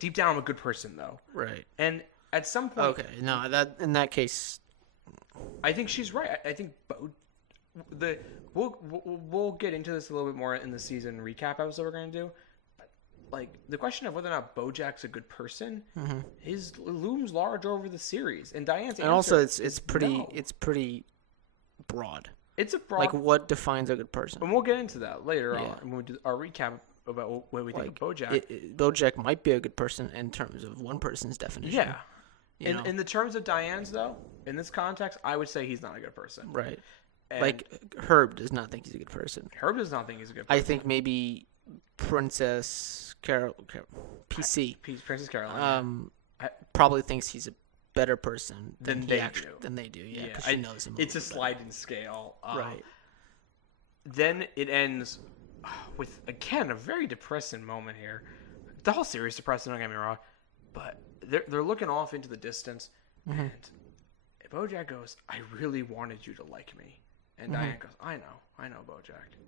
Deep down, I'm a good person, though. Right. And at some point, okay, no, that in that case, I think she's right. I think we'll get into this a little bit more in the season recap episode we're going to do. Like, the question of whether or not Bojack's a good person looms large over the series, and Diane's and answer also it's pretty broad. It's a broad, like, what defines a good person, and we'll get into that later on when we do our recap about what we think of Bojack. Bojack might be a good person in terms of one person's definition. Yeah, in the terms of Diane's, though, in this context, I would say he's not a good person. Right. And like, Herb does not think he's a good person. Herb does not think he's a good person. I think maybe Princess PC. Princess Caroline. Probably thinks he's a better person than they do. Yeah, because she knows him. It's a sliding scale. Right. Then it ends with, again, a very depressing moment here. The whole series is depressing, don't get me wrong. But they're looking off into the distance. And Bojack goes, "I really wanted you to like me." And Diane goes, I know, Bojack.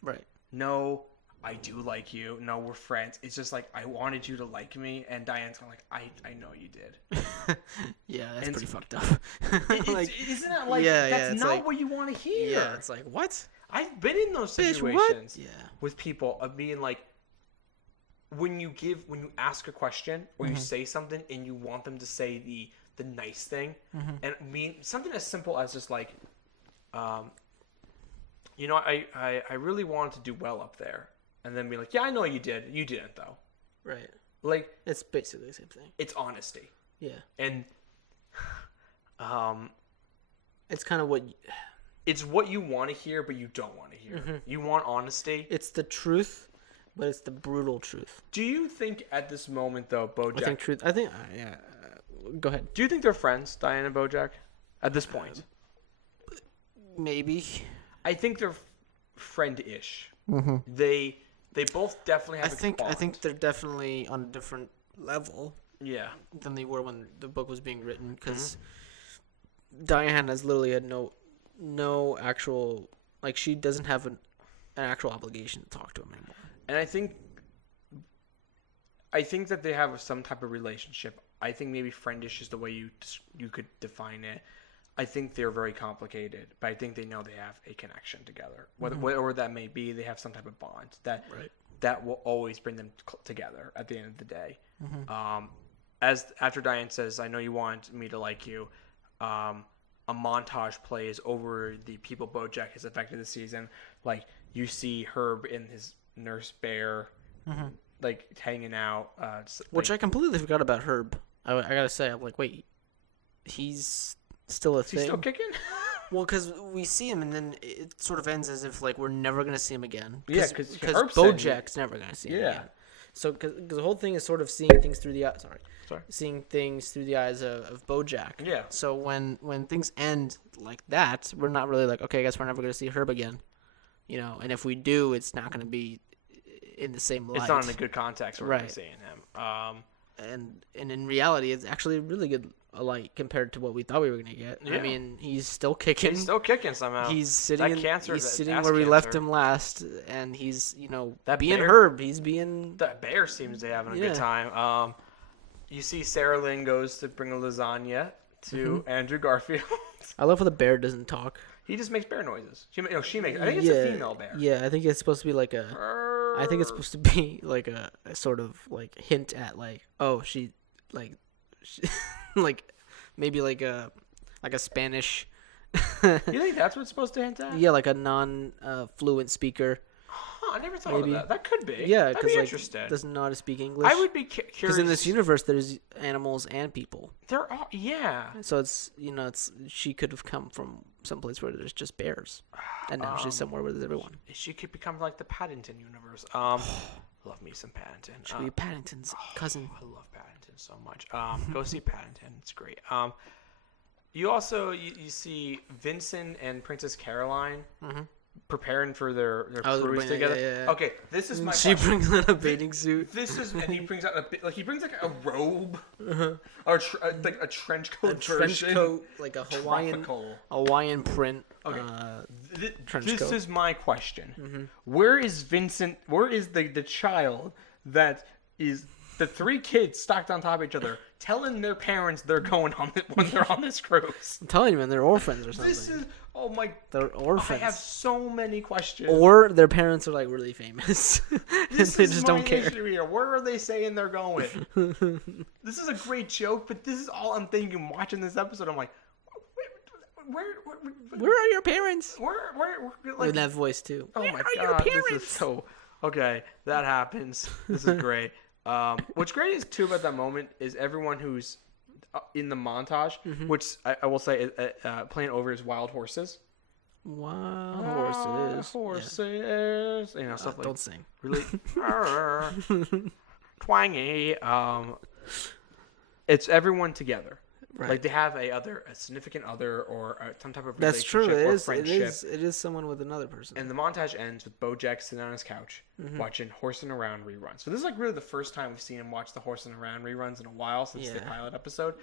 Right. No, I do like you. No, we're friends. It's just like, I wanted you to like me. And Diane's kind of like, I know you did. Yeah, that's pretty fucked up. Like, isn't that like, that's not like, what you want to hear? Yeah, it's like, what? I've been in those situations with people of being like, when you ask a question or you say something and you want them to say the nice thing, and something as simple as just like, I really wanted to do well up there, and then be like, yeah, I know you did. You didn't, though. Right. Like, it's basically the same thing. It's honesty. Yeah. And it's kind of what it's what you want to hear, but you don't want to hear. You want honesty. It's the truth, but it's the brutal truth. Do you think at this moment, though, Bojack? I think go ahead. Do you think they're friends, Diane and Bojack, at this point? Maybe. I think they're friend-ish. They both definitely have a bond. I think they're definitely on a different level. Yeah. Than they were when the book was being written, because Diane has literally had no actual, like, she doesn't have an actual obligation to talk to him anymore. And I think that they have some type of relationship. I think maybe friendish is the way you could define it. I think they're very complicated, but I think they know they have a connection together. Whatever that may be, they have some type of bond that will always bring them together at the end of the day. As after Diane says, "I know you want me to like you," a montage plays over the people BoJack has affected this season. Like, you see Herb in his nurse bear, like, hanging out. Which I completely forgot about Herb. I gotta say, I'm like, wait, he's still a thing? He's still kicking? Well, because we see him, and then it sort of ends as if, like, we're never going to see him again. Yeah, because BoJack's never going to see him again. So, because the whole thing is sort of seeing things through the eyes. Seeing things through the eyes of BoJack. Yeah. So when things end like that, we're not really like, okay, I guess we're never going to see Herb again. You know, and if we do, it's not going to be in the same light. It's not in a good context where we're seeing him. And in reality, it's actually really good light compared to what we thought we were going to get. Yeah. I mean, he's still kicking. He's still kicking somehow. He's sitting. He's sitting where we left him last, and he's that being bear, Herb. He's being. That bear seems to be having a good time. You see, Sarah Lynn goes to bring a lasagna to Andrew Garfield. I love how the bear doesn't talk. He just makes bear noises. She makes. I think it's a female bear. Yeah, I think it's supposed to be like a. I think it's supposed to be like a sort of like hint at like, oh, she like maybe like a Spanish. You think that's what it's supposed to hint at? Yeah, like a non-fluent speaker. Huh, I never thought of that. That could be. Yeah, because like doesn't know how to speak English. I would be curious. Because in this universe, there's animals and people. There are, yeah. So it's she could have come from someplace where there's just bears, and now she's somewhere where there's everyone. She could become like the Paddington universe. Love me some Paddington. Should be Paddington's cousin. I love Paddington so much. Go see Paddington. It's great. You also you see Vincent and Princess Caroline preparing for their cruise together. Yeah. Okay, this is my. She question. brings out a bathing suit. And he brings out a robe, or like a trench coat. Trench coat, like a Hawaiian print. Okay. Trench coat. This is my question. Where is Vincent? Where is the child that is the three kids stacked on top of each other, telling their parents they're going on when they're on this cruise? I'm telling you, man, they're orphans or something. This is they're orphans. I have so many questions. Or their parents are like really famous, and they just don't care. Here. Where are they saying they're going? This is a great joke, but this is all I'm thinking watching this episode. I'm like, where are your parents? Where like, with that voice too. Oh my god, this is so okay. That happens. This is great. What's great is too about that moment is everyone who's in the montage, which I will say playing over is Wild Horses. Wild Horses. Horses. Yeah. Stuff like don't sing. Really twangy. It's everyone together. Right. Like they have a significant other or some type of relationship. That's true. Or friendship. It is someone with another person. And the montage ends with BoJack sitting on his couch watching Horsing Around reruns. So this is like really the first time we've seen him watch the Horsing Around reruns in a while since the pilot episode.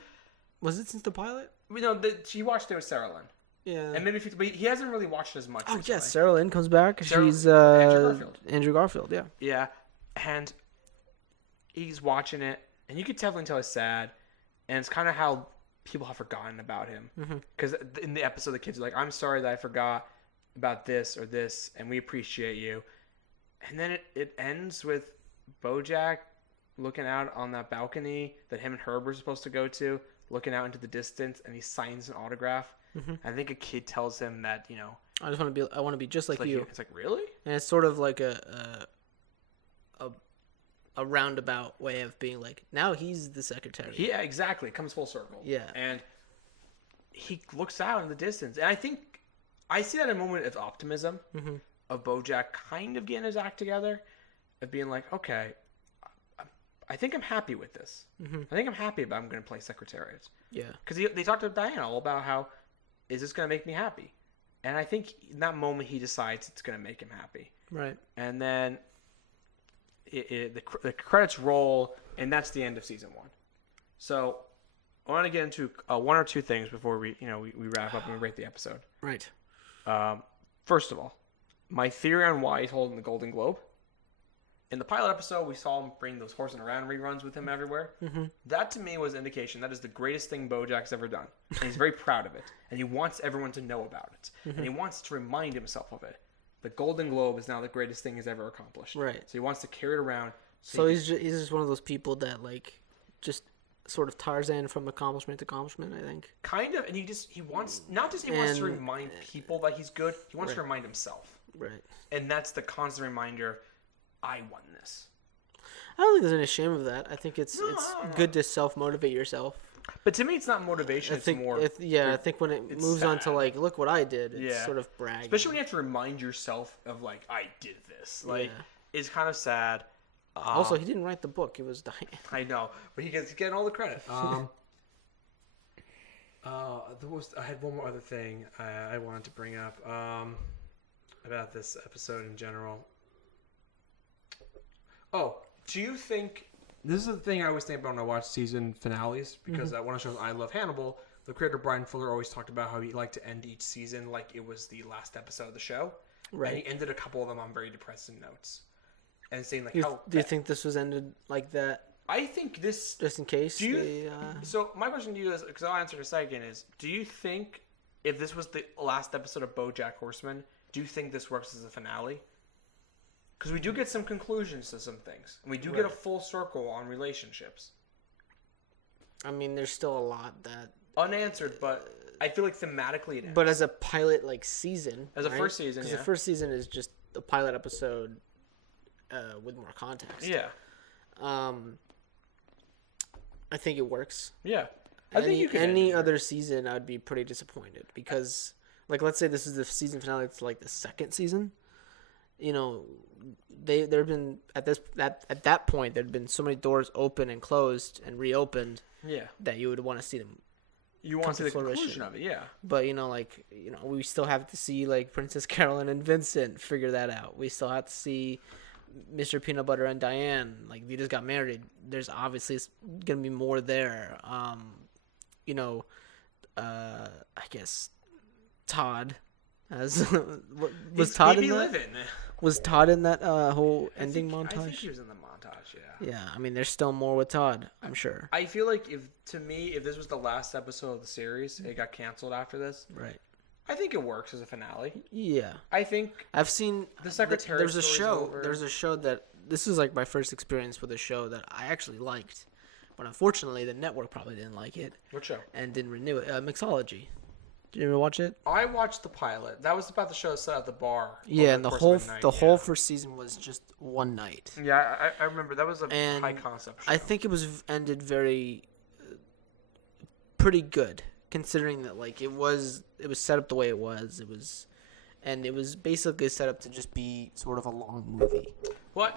Was it since the pilot? She watched it with Sarah Lynn. Yeah. And maybe but he hasn't really watched as much. Oh yes, Sarah Lynn comes back. She's Andrew Garfield. Yeah. Yeah, and he's watching it, and you could definitely tell he's sad, and it's kind of how people have forgotten about him because in the episode the kids are like, I'm sorry that I forgot about this or this and we appreciate you, and then it ends with BoJack looking out on that balcony that him and Herb were supposed to go to, looking out into the distance, and he signs an autograph. I think a kid tells him that I want to be just like you. It's like, really? And it's sort of like a roundabout way of being like, now he's the secretary. Yeah, exactly. It comes full circle. Yeah. And he looks out in the distance. And I think I see that in a moment of optimism of BoJack kind of getting his act together, of being like, okay, I think I'm happy with this. I think I'm happy about I'm going to play Secretariat. Yeah. Because they talked to Diana all about how, is this going to make me happy? And I think in that moment he decides it's going to make him happy. Right. And then the credits roll, and that's the end of season 1. So I want to get into one or two things before we wrap up and we rate the episode. Right. First of all, my theory on why he's holding the Golden Globe. In the pilot episode, we saw him bring those Horsing Around reruns with him everywhere. That to me was an indication that is the greatest thing BoJack's ever done, and he's very proud of it, and he wants everyone to know about it, and he wants to remind himself of it. The Golden Globe is now the greatest thing he's ever accomplished. Right. So he wants to carry it around. So he's just one of those people that like just sort of Tarzan from accomplishment to accomplishment, I think. Kind of, and he wants wants to remind people that he's good. He wants to remind himself. Right. And that's the constant reminder, I won this. I don't think there's any shame of that. I think it's good to self-motivate yourself. But to me, it's not motivation. It's more. I think when it moves on to like, look what I did, it's sort of bragging. Especially when you have to remind yourself of like, I did this. Like, it's kind of sad. Also, he didn't write the book. It was Diane. I know, but he's getting all the credit. I had one more other thing I wanted to bring up about this episode in general. Oh, do you think... This is the thing I always think about when I watch season finales, because one of the shows I love, Hannibal, the creator Brian Fuller always talked about how he liked to end each season like it was the last episode of the show. Right. And he ended a couple of them on very depressing notes. And saying like, do you think this was ended like that? I think this... Just in case? So my question to you is, because I'll answer in a second, is do you think if this was the last episode of BoJack Horseman, do you think this works as a finale? Because we do get some conclusions to some things. And we do get a full circle on relationships. I mean, there's still a lot that... Unanswered, but I feel like thematically it ends. But as a pilot, like, season... As a first season, Because the first season is just a pilot episode with more context. Yeah. I think it works. Yeah. I think you can any other season, I'd be pretty disappointed. Because, like, let's say this is the season finale. It's like the second season. You know, there have been at that point there'd been so many doors open and closed and reopened. Yeah. That you would want to see them. You want to see the conclusion of it, yeah. But we still have to see like Princess Carolyn and Vincent figure that out. We still have to see Mr. Peanut Butter and Diane. Like, they just got married. There's obviously gonna be more there. I guess Todd. Was Todd in that? Was Todd in that whole ending montage? I think he was in the montage, yeah. Yeah, I mean, there's still more with Todd, I'm sure. I feel like if this was the last episode of the series, it got canceled after this. Right. I think it works as a finale. Yeah. I think I've seen the Secretary. There's a show that this is like my first experience with a show that I actually liked, but unfortunately the network probably didn't like it. What show? And didn't renew it. Mixology. Did you ever watch it? I watched the pilot. That was about the show set at the bar. Yeah, and the whole first season was just one night. Yeah, I remember that was a high concept show. I think it was ended very pretty good, considering that like it was set up the way it was. It was basically set up to just be sort of a long movie. Well,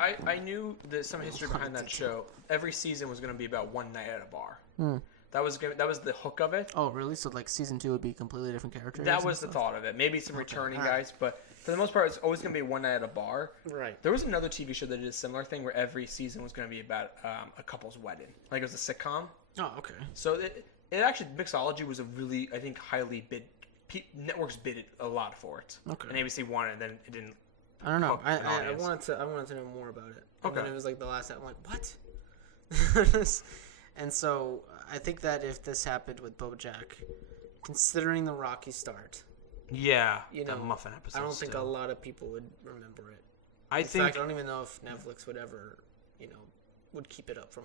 I knew that some history behind that show. Every season was going to be about one night at a bar. That was the hook of it. Oh, really? So like season 2 would be completely different characters? That was the thought of it. Maybe some returning guys, but for the most part, it's always going to be one night at a bar. Right. There was another TV show that did a similar thing where every season was going to be about a couple's wedding. Like it was a sitcom. Oh, okay. So it actually, Mixology was a really, I think, highly bid. Networks bid a lot for it. Okay. And ABC wanted it, and then it didn't. I don't know. I wanted to know more about it. Okay. And it was like the last. I'm like, what? And so I think that if this happened with BoJack, considering the rocky start, the muffin episode, I don't think a lot of people would remember it. In fact, I don't even know if Netflix would ever, would keep it up for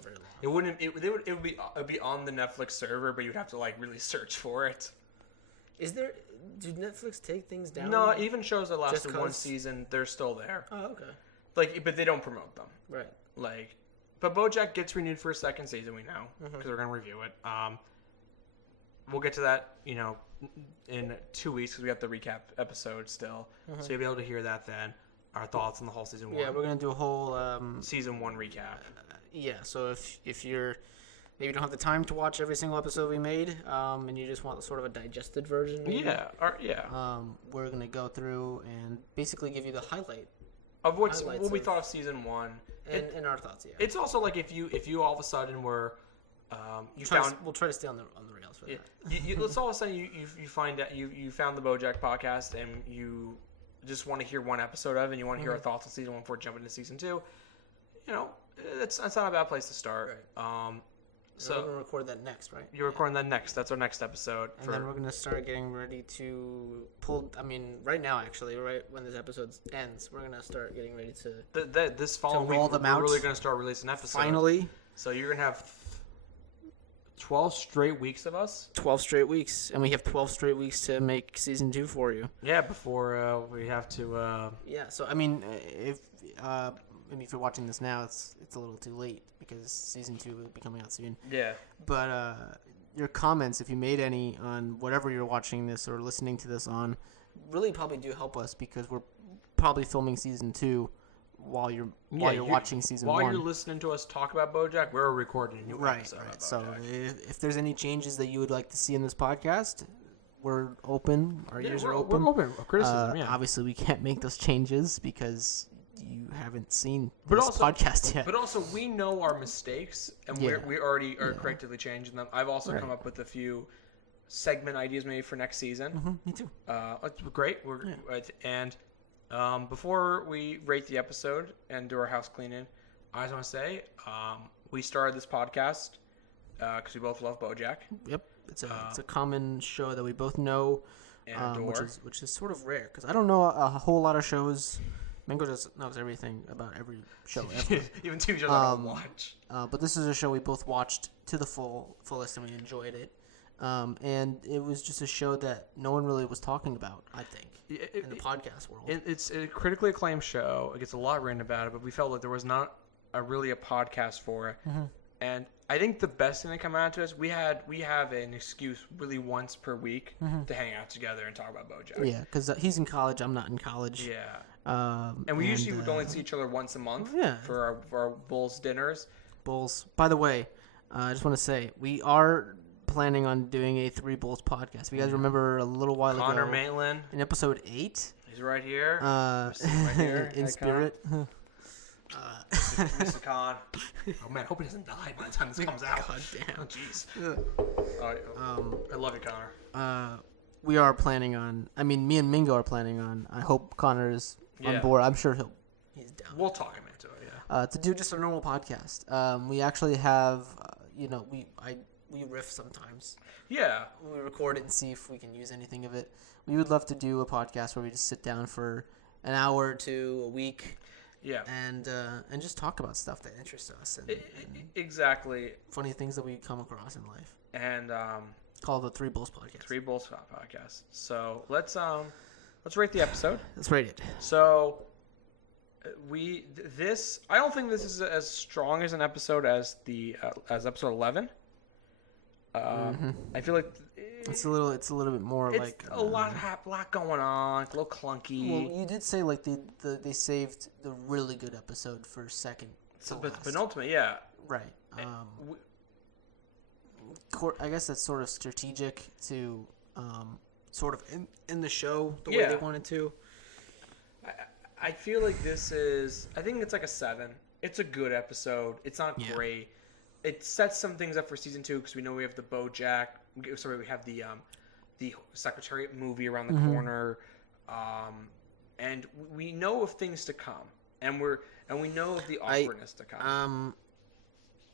very long. It wouldn't. It would be on the Netflix server, but you'd have to like really search for it. Do Netflix take things down? No, even shows that lasted one season, they're still there. Oh, okay. Like, but they don't promote them. Right. Like. But BoJack gets renewed for a second season, we know, because we're going to review it. We'll get to that, in 2 weeks, because we got the recap episode still. So you'll be able to hear that then. Our thoughts on the whole season 1. Yeah, we're going to do a whole... season 1 recap. So if you're... Maybe you don't have the time to watch every single episode we made, and you just want sort of a digested version. Maybe, we're going to go through and basically give you the highlight. Of what we thought of season 1. And our thoughts, yeah. It's also like if you all of a sudden were, we'll try to stay on the rails for that. Let's all of a sudden you find out you found the BoJack podcast and you just want to hear one episode of it and you want to hear our thoughts on season 1 before jumping into season 2. That's not a bad place to start. Right. So we're gonna record that next, right? You're recording that next. That's our next episode. And then we're gonna start getting ready to pull. I mean, right now, actually, right when this episode ends, we're gonna start getting ready to this following week. We're really gonna start releasing episodes. Finally. So you're gonna have 12 straight weeks of us. 12 straight weeks, and we have 12 straight weeks to make season 2 for you. Yeah, before we have to. Yeah, so I mean, if you're watching this now, it's a little too late because season 2 will be coming out soon. Yeah. But your comments, if you made any on whatever you're watching this or listening to this on, really probably do help us because we're probably filming season 2 while you're watching season 1. While you're listening to us talk about BoJack, we're recording a new episode. Right. So if there's any changes that you would like to see in this podcast, we're open. Our ears are open. We're open. Criticism, Obviously, we can't make those changes because you haven't seen this podcast yet. But also, we know our mistakes, and we already are correctly changing them. I've also come up with a few segment ideas maybe for next season. Mm-hmm, me too. It's great. Before we rate the episode and do our house cleaning, I just want to say we started this podcast because we both love BoJack. Yep, it's a common show that we both know, which is sort of rare because I don't know a whole lot of shows. Mingo just knows everything about every show ever. Even TV shows I don't watch. But this is a show we both watched to the fullest and we enjoyed it. And it was just a show that no one really was talking about, I think, in the podcast world. It's a critically acclaimed show. It gets a lot written about it, but we felt that there was not really a podcast for it. Mm-hmm. And I think the best thing that came out to us, we have an excuse really once per week to hang out together and talk about BoJack. Yeah, because he's in college, I'm not in college. Yeah. And we usually would only see each other once a month for our Bulls dinners. Bulls. By the way, I just want to say, we are planning on doing a 3 Bulls podcast. If you guys remember a little while Connor ago, Maitland in episode 8, he's right here. Right here in spirit. Mr. Khan. Oh man, I hope he doesn't die by the time this comes out. God damn. Oh jeez. I love you, Connor. We are planning on. I mean, me and Mingo are planning on. I hope Connor is on board. I'm sure he's down. We'll talk him into it. Yeah. To do just a normal podcast. We actually have. We riff sometimes. Yeah. We record it and see if we can use anything of it. We would love to do a podcast where we just sit down for an hour or two a week. Yeah. And just talk about stuff that interests us. And exactly. Funny things that we come across in life. And call the 3 Bulls podcast. 3 Bulls podcast. So let's rate the episode. Let's rate it. So I don't think this is as strong as an episode as as episode 11. I feel like it's a little bit more like a lot going on. It's a little clunky. Well, you did say like they saved the really good episode for second. But penultimate, yeah. Right. I guess that's sort of strategic to sort of in the show the way they wanted to. I feel like this is. I think it's like a 7. It's a good episode. It's not great. It sets some things up for season 2 because we know we have the BoJack. We have the Secretariat movie around the corner, and we know of things to come, and we know of the awkwardness to come.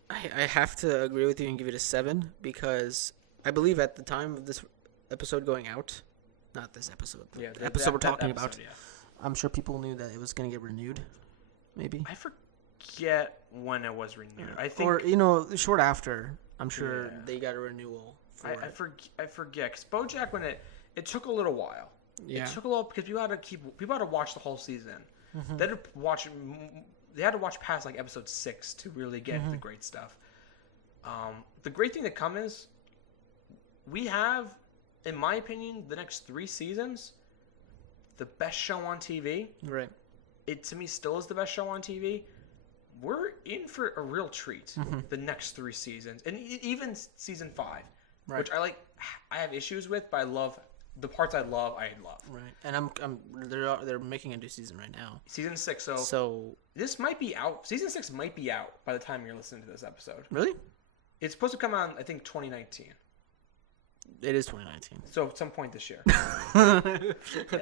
I have to agree with you and give it a 7 because I believe at the time of this episode going out, not this episode, the episode we're talking about, I'm sure people knew that it was going to get renewed. Maybe I forget when it was renewed. I think, or short after. I'm sure they got a renewal. I forget because BoJack, when it took a little while. Yeah. It took a little because people had to watch the whole season. Mm-hmm. They had to watch past like episode 6 to really get into the great stuff. The great thing to come is we have, in my opinion, the next 3 seasons, the best show on TV. Right. It to me still is the best show on TV. We're in for a real treat the next 3 seasons, and even season 5, which I have issues with, but I love the parts I love. Right, and they're making a new season right now. Season 6. So this might be out. Season 6 might be out by the time you're listening to this episode. Really? It's supposed to come out, I think, 2019. It is 2019. So at some point this year. I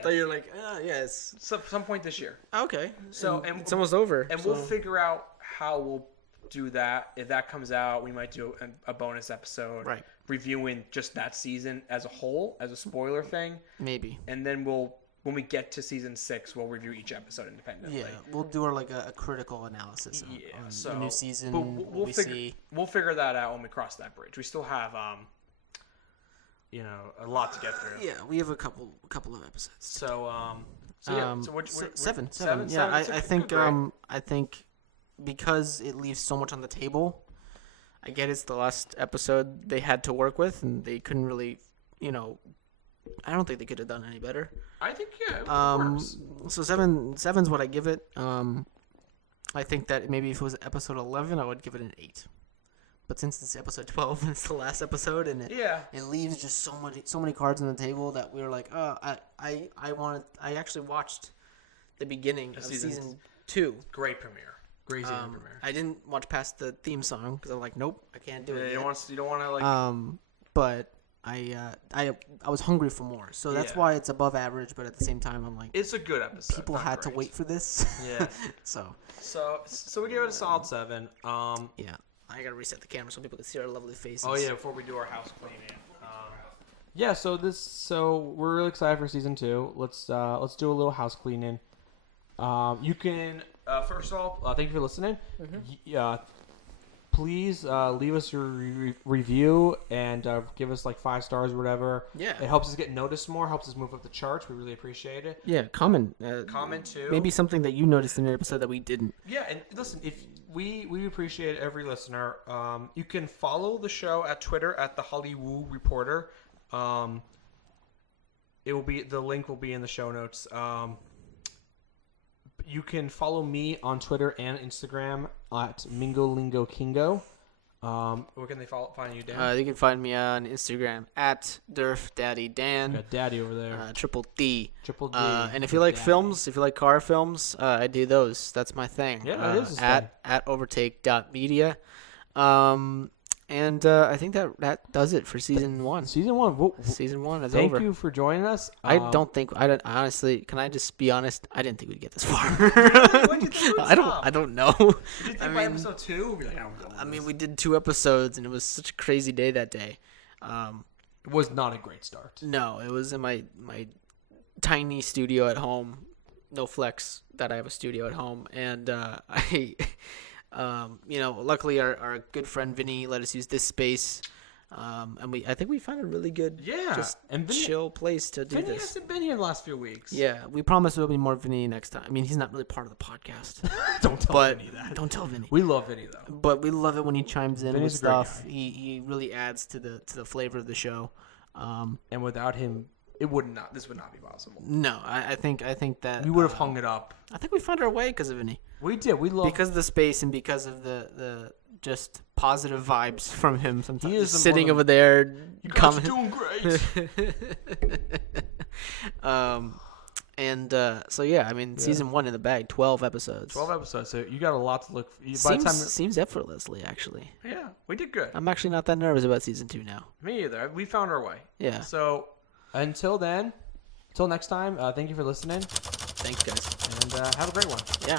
thought you were like, yes. So some point this year. Okay. So and it's almost over. And we'll figure out how we'll do that. If that comes out, we might do a bonus episode. Right. Reviewing just that season as a whole, as a spoiler thing. Maybe. And then we'll when we get to season 6, we'll review each episode independently. Yeah, we'll do a critical analysis on the new season. But we'll figure that out when we cross that bridge. We still have a lot to get through. Yeah, we have a couple of episodes. So seven. Yeah, I think because it leaves so much on the table. I get it's the last episode they had to work with, and they couldn't really, I don't think they could have done any better. I think it works. So seven's what I give it. I think that maybe if it was episode 11, I would give it an 8. But since it's episode 12 and it's the last episode, and it leaves just so many cards on the table that we were like, I actually watched the beginning of season 2. Great premiere. Great season premiere. I didn't watch past the theme song because I'm like, nope, I can't do it. You don't want to like. But I was hungry for more, so that's why it's above average. But at the same time, I'm like, it's a good episode. People had to wait for this. Yeah. so we gave it a solid 7. Yeah, I gotta reset the camera so people can see our lovely faces. Oh yeah, before we do our house cleaning. So we're really excited for season 2. Let's do a little house cleaning. You can first of all, thank you for listening. Mm-hmm. Please leave us your review and give us like 5 stars or whatever. Yeah, it helps us get noticed more. Helps us move up the charts. We really appreciate it. Yeah, comment too. Maybe something that you noticed in an episode that we didn't. Yeah, and listen, if we appreciate every listener. You can follow the show at Twitter at the Hollywoo Reporter. It will be the link will be in the show notes. You can follow me on Twitter and Instagram at Mingolingo Kingo. Where can they find you, Dan? You can find me on Instagram at DurfDaddyDan. Got Daddy over there. Triple D. Triple D. And if you like films, if you like car films, I do those. That's my thing. Yeah, it is at overtake.media. And I think that does it for season 1. Season 1. Season 1 is Thank over. Thank you for joining us. I honestly, can I just be honest? I didn't think we'd get this far. When did you I don't know. Did you think by episode 2? We did 2 episodes, and it was such a crazy day that day. It was not a great start. No, it was in my tiny studio at home. No flex that I have a studio at home, and luckily our good friend Vinny let us use this space, and I think we found a really good, chill place to do Vinny this. Vinny hasn't been here the last few weeks. Yeah, we promise there'll be more Vinny next time. I mean, he's not really part of the podcast. Don't tell Vinny that. Don't tell Vinny. We love Vinny though. But we love it when he chimes in Vinny's with stuff. He really adds to the flavor of the show. And without him, this would not be possible. No, I think that we would have hung it up. I think we found our way because of Vinny. We did. We love because of the space and because of the just positive vibes from him. Sometimes he is just sitting over there. You guys are doing great. Season 1 in the bag, 12 episodes. 12 episodes. So you got a lot to look. Seems effortlessly, actually. Yeah, we did good. I'm actually not that nervous about season 2 now. Me either. We found our way. Yeah. So until next time. Thank you for listening. Thanks, guys, and have a great one. Yeah.